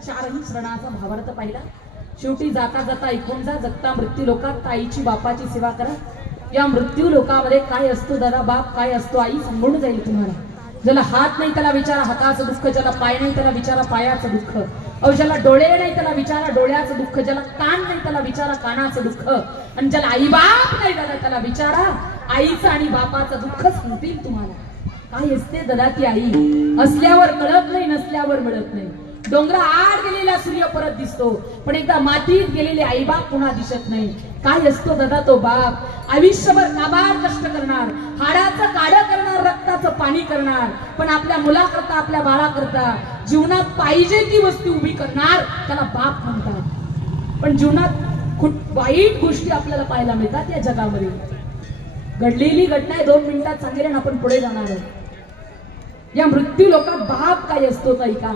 चारही शरणाचा भावार्थ पाहिला. शेवटी जाता जाता ऐकून जा, जगता मृत्यू लोकात ताईची बापाची सेवा करा. या मृत्यू लोकामध्ये काय असतो दादा, बाप काय असतो आई सांगून जाईल तुम्हाला. ज्याला हात नाही त्याला विचारा हाताचं दुःख, ज्याला पाय नाही त्याला विचारा पायाचं दुःख, अहो ज्याला डोळे नाही त्याला विचारा डोळ्याचं दुःख, ज्याला कान नाही त्याला विचारा कानाचं दुःख, आणि ज्याला आई बाप नाही दादा त्याला विचारा आईचं आणि बापाचं दुःख सांगतील तुम्हाला. काय असते दादा ती आई, असल्यावर कळत नाही, नसल्यावर मिळत नाही. डोंगरा आड गेलेला सूर्य परत दिसतो, पण एकदा मातीत गेलेले आई बाप पुन्हा दिसत नाही. काय असतो दादा तो बाप, आयुष्यभर नाबाड कष्ट करणार, हाडाचं काढ करणार, रक्ताचं पाणी करणार, पण आपल्या मुलाकरता आपल्या बाळाकरता जीवनात पाहिजे ती वस्तू उभी करणार, त्याला बाप म्हणतात. पण जीवनात खूप वाईट गोष्टी आपल्याला पाहायला मिळतात या जगामध्ये. घडलेली घटना 2 मिनिटात सांगेल आणि आपण पुढे जाणार आहोत. या मृत्यू लोकात बाप काय असतो ताई का,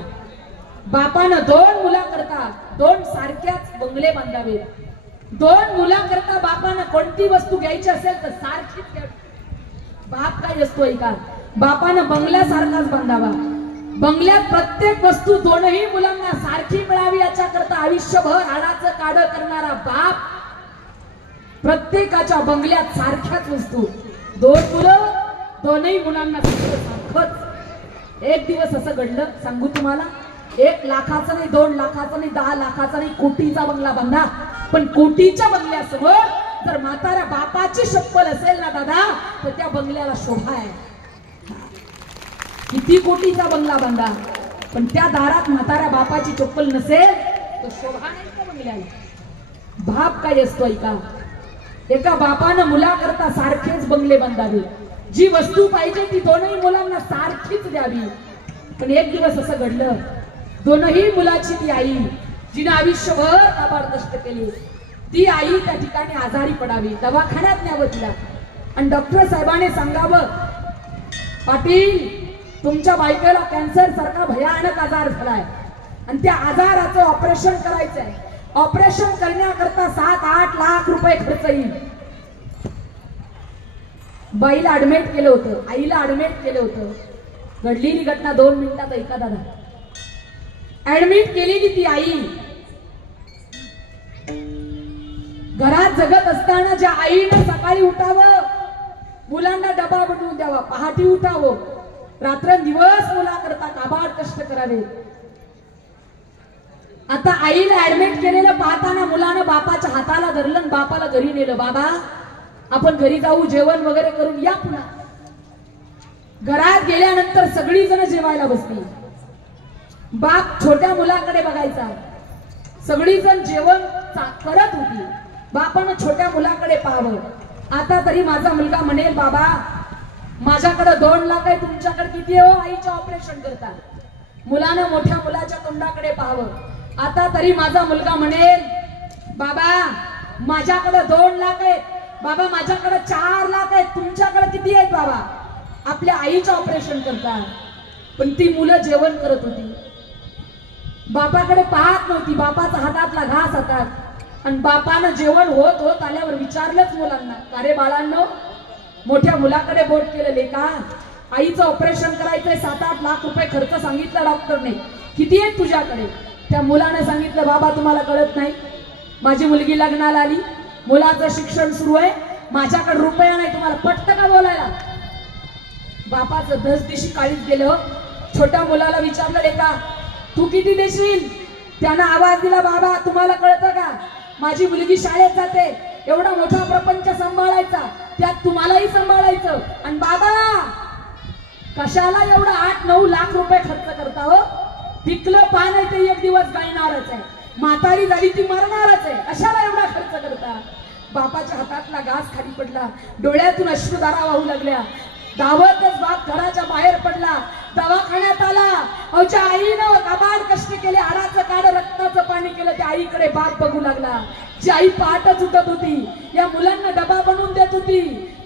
बापानं 2 मुलाकरता 2 सारख्याच बंगले बांधावेत. 2 मुलाकरता बापानं कोणती वस्तू घ्यायची असेल तर सारखीच घ्यावी. बाप काय असतो ऐका, बापानं बंगल्यासारखाच बांधावा. बंगल्यात प्रत्येक वस्तू 2ही मुलांना सारखी मिळावी याच्या करता आयुष्यभर हाडाचं काढ करणारा बाप. प्रत्येकाच्या बंगल्यात सारख्याच वस्तू, 2 मुलं 2ही मुलांना सारखंच. एक दिवस असं घडलं सांगू तुम्हाला, 1 लाखाचा नाही, 2 लाखाचा नाही, 10 लाखाचा नाही, कोटीचा बंगला बांधा. पण कोटीच्या बंगल्यासमोर जर म्हाताऱ्या बापाची चप्पल असेल ना दादा तर त्या बंगल्याला शोभा आहे. किती कोटीचा बंगला बांधा पण त्या दारात म्हाताऱ्या बापाची चप्पल नसेल तर शोभा नाही त्या बंगल्याला. बाप काय असतो ऐका, एका बापानं मुलाकरता सारखेच बंगले बांधावे. जी वस्तू पाहिजे ती 2ही मुलांना सारखीच द्यावी. पण एक दिवस असं घडलं, 2ही मुलाची ती आई जिने आयुष्यभर काबाड कष्ट केले, ती आई त्या ठिकाणी आजारी पडावी, दवाखान्यात न्यावं तिला. आणि डॉक्टर साहेबांनी सांगावं, पाटील तुमच्या बायकोला कॅन्सर सारखा भयानक आजार झालाय आणि त्या आजाराचं ऑपरेशन करायचंय. ऑपरेशन करण्याकरता 7-8 लाख रुपये खर्च येईल. बाईला ऍडमिट केलं होतं, आईला ऍडमिट केलं होतं. घडलेली घटना 2 मिनिटात ऐका दादा. ऍडमिट केलेली ती आई घरात जगत असताना ज्या आईने सकाळी उठावं, मुलांना डबा बनवून द्यावा, पहाटे उठावं, रात्रंदिवस मुलाकरता काबाड कष्ट करावे. आता आईला ऍडमिट केलेलं पाहताना मुलानं बापाच्या हाताला धरलं आणि बापाला घरी नेलं. बाबा आपण घरी जाऊ, जेवण वगैरे करून या. पुन्हा घरात गेल्यानंतर सगळी जण जेवायला बसली. बाप छोट्या मुलाकडे बघायचा, सगळी जण जेवण करत होती. बापानं छोट्या मुलाकडे पाहावं. आता तरी माझा मुलगा म्हणेल, बाबा माझ्याकडे 2 लाख आहे, तुमच्याकडे किती आहे हो आईचे ऑपरेशन करता. मुलानं मोठ्या मुलाच्या तोंडाकडे पाहावं. आता तरी माझा मुलगा म्हणेल, बाबा माझ्याकडे 2 लाख आहेत, बाबा माझ्याकडे 4 लाख आहेत, तुमच्याकडे किती आहेत बाबा. आपल्या आईचं ऑपरेशन करता. पण ती मुलं जेवण करत होती, बापाकडे पाहत नव्हती. बापाचा हातातला घास हातात. आणि बापानं जेवण होत आल्यावर विचारलंच मुलांना, का रे बाळांनो, मोठ्या मुलाकडे बोट केलं, लेका आईचं ऑपरेशन करायचंय, 7-8 लाख रुपये खर्च सांगितला डॉक्टरने, किती आहे तुझ्याकडे. त्या मुलाने सांगितलं, बाबा तुम्हाला कळत नाही, माझी मुलगी लग्नाला आली, मुलाचं शिक्षण सुरू आहे, माझ्याकडे रुपया नाही, तुम्हाला पटतं का बोलायला. बापाचं धसदिशी काळीच गेलं. छोट्या मुलाला विचारलं, लेका तू किती देशील. त्यानं आवाज दिला, बाबा तुम्हाला कळतं का, माझी मुलगी शाळेत जाते, एवढा मोठा प्रपंच सांभाळायचा, त्यात तुम्हालाही सांभाळायचं, आणि बाबा कशाला एवढा 8-9 लाख रुपये खर्च करता हो. पिकलं पान आहे ते एक दिवस गळणारच आहे, म्हातारी झाली ती मरणारच आहे, कशाला एवढा खर्च करता. बापाच्या हातातला घास खाली पडला, डोळ्यातून अश्रुधारा वाहू लागल्या. धावतच बाप घराच्या बाहेर पडला, दवाखान्यात आला. अवच्या आईनं काबाड कष्ट केले, हाडाचं काढ रक्ताचं पाणी केलं. त्या आईकडे बाप बघू लागला. जी आई पहाटच उठत होती, या मुलांना डबा बनवून देत होती,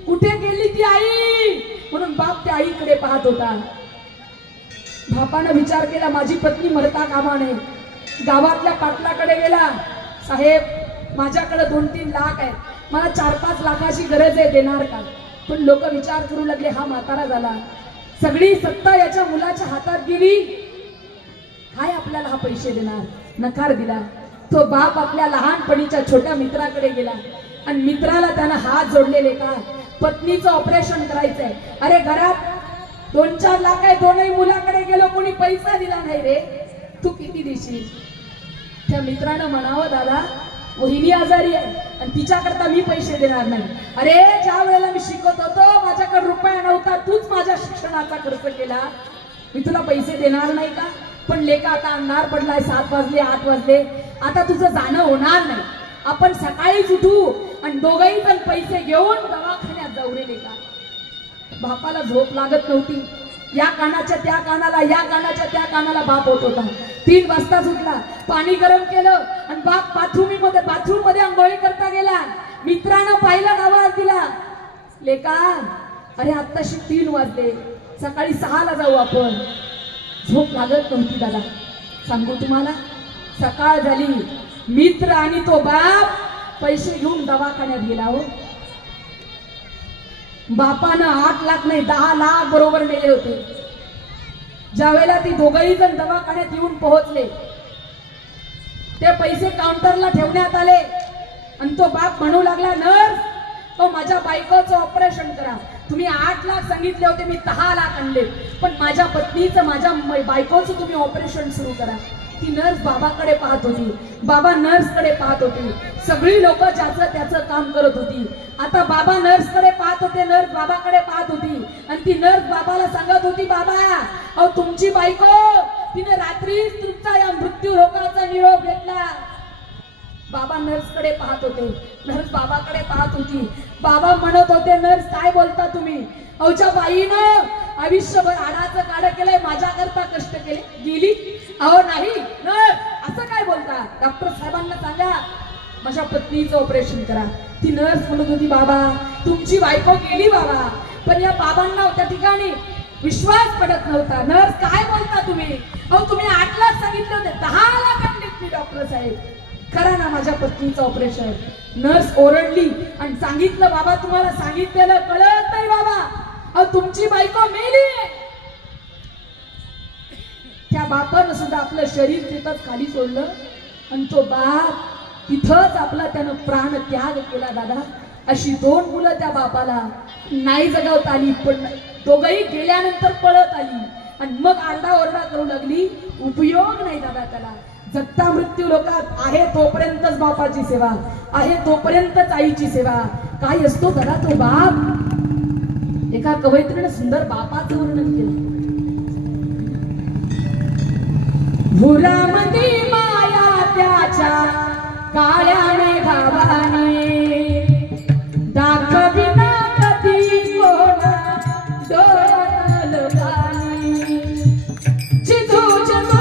कुठे गेली ती आई म्हणून बाप त्या आईकडे पाहत होता. बापानं विचार केला, माझी पत्नी मरता कामा नये. गावातल्या पाटलाकडे गेला, साहेब माझ्याकडे 2-3 लाख आहेत, मला 4-5 लाखाची गरज आहे, देणार का. पण लोक विचार करू लागले, हा म्हातारा झाला, सगळी सत्ता याच्या मुलाच्या हातात गेली. काय आपल्याला हा पैसे देणार? नकार दिला. तो बाप आपल्या लहानपणीच्या छोट्या मित्राकडे गेला आणि मित्राला त्यानं हात जोडलेले का पत्नीचं ऑपरेशन करायचंय. अरे घरात 2-4 लाख आहे, दोनही मुलाकडे गेलो, कोणी पैसा दिला नाही रे, तू किती देशील? त्या मित्रानं म्हणावं दादा वहिनी आजारी आहे आणि तिच्याकरता मी पैसे देणार नाही. अरे ज्या वेळेला मी शिकत होतो माझ्याकडे रुपया नव्हता, तूच माझ्या शिक्षणाचा खर्च केला, मी तुला पैसे देणार नाही का? पण लेका आता अंधार पडलाय, 7 वाजले 8 वाजले, आता तुझं जाणं होणार नाही. आपण सकाळीच उठू आणि दोघही पण पैसे घेऊन दवाखान्यात जाऊ रे लेका. बापाला झोप लागत नव्हती. या कानाच्या त्या कानाला, या कानाच्या त्या कानाला बाप होत होता. 3 वाजता उठला, पाणी गरम केलं आणि बाप बाथरूम मध्ये आंघोळी करता गेला. मित्रानं पाहिलं, आवाज दिला, लेका अरे आत्ताशी 3 वाजले, सकाळी 6ला जाऊ आपण. झोप लागत नव्हती दादा. सांगू तुम्हाला, सकाळ झाली, मित्र आणि तो बाप पैसे घेऊन दवाखान्यात गेला. हो बापानं 8 लाख नाही 10 लाख बरोबर नेले होते. ज्यावेळेला ती दोघही जण दवाखान्यात येऊन पोहोचले, ते पैसे काउंटरला ठेवण्यात आले आणि तो बाप म्हणू लागला, नर्स तो माझ्या बायकोचं ऑपरेशन करा. तुम्ही 8 लाख सांगितले होते, मी 10 लाख आणले, पण माझ्या पत्नीचं माझ्या बायकोचं तुम्ही ऑपरेशन सुरू करा. ती नर्स बाबाकडे पाहत होती, बाबा नर्सकडे पाहत होती, सगळी लोक ज्याचं त्याचं काम करत होती. आता बाबा नर्सकडे पाहत होते, नर्स बाबाकडे पाहत होती आणि ती नर्स बाबाला सांगत होती, बाबा अहो तुमची बायको तिने रात्रीच तुमचा या मृत्यू रोगाचा निरोप घेतला. बाबा नर्सकडे पाहत होते, नर्स बाबाकडे पाहत होती. बाबा म्हणत होते, नर्स काय बोलता तुम्ही? अवच्या बाईनं आयुष्यभर आडाचं काढ केलंय, माझ्याकरता कष्ट केले, गेली. अहो नाही नर्स असं काय बोलता? डॉक्टर साहेबांना सांगा माझ्या पत्नीचं ऑपरेशन करा. ती नर्स म्हणत होती, बाबा तुमची बायको गेली बाबा. पण या बाबांना त्या ठिकाणी विश्वास पडत नव्हता. नर्स काय बोलता तुम्ही? अहो तुम्ही 8 लाख सांगितले होते, 10 लाख आणलेत मी. डॉक्टर साहेब करा ना माझ्या पत्नीचं ऑपरेशन. नर्स ओरडली आणि सांगितलं, बाबा तुम्हाला सांगितलेलं कळत नाही बाबा, अहो तुमची बायको मेली. त्या बापानं सुद्धा आपलं शरीर तिथंच खाली सोडलं आणि तो बाप तिथंच आपला त्यानं प्राण त्याग केला. दादा अशी 2 मुलं त्या बापाला नाही जगवता आली, पण दोघही गेल्यानंतर पळत आली आणि मग आरडाओरडा करू लागली. उपयोग नाही दादा त्याला. जगता मृत्यू लोकात आहे तोपर्यंतच बापाची सेवा आहे, तोपर्यंतच आईची सेवा. काय असतो दादा तो बाप? एका कवयित्रीने सुंदर बापाचं वर्णन केलं. भुरामध्ये माया त्याच्या काळ्याने घावाने, दाखविना कधी कोण डोळ्याल पाणी. जिजू जिजू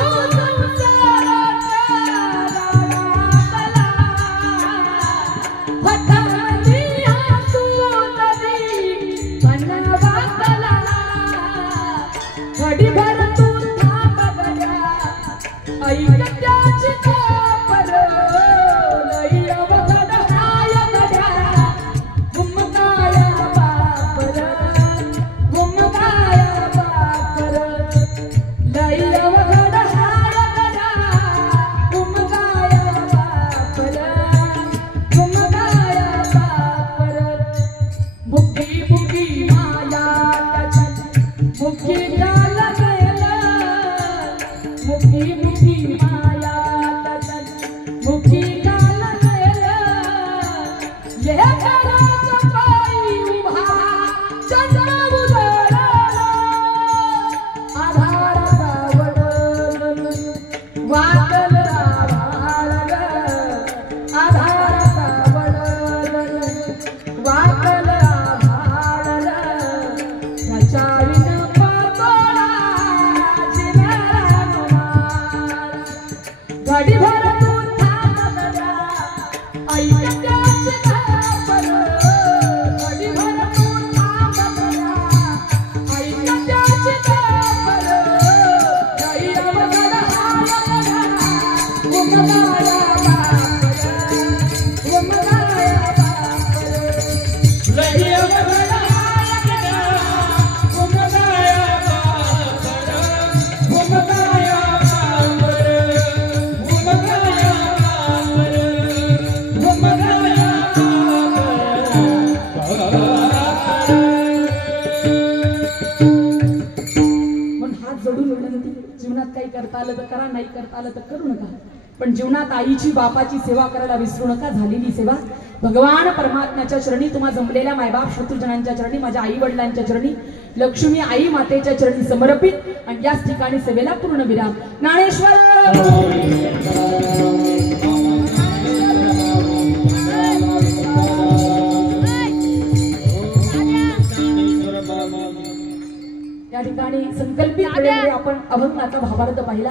काही करता आलं तर करा, नाही करता आलं तर करू नका, पण जीवनात आईची बापाची सेवा करायला विसरू नका. झालेली सेवा भगवान परमात्म्याच्या चरणी, तुम्हा जमलेल्या मायबाप शत्रुजनांच्या चरणी, माझ्या आई वडिलांच्या चरणी, लक्ष्मी आई मातेच्या चरणी समर्पित आणि याच ठिकाणी सेवेला पूर्ण विराम. ज्ञानेश्वर या ठिकाणी संकल्पित वेळेमध्ये आपण अभंगाचा भावार्थ पाहिला.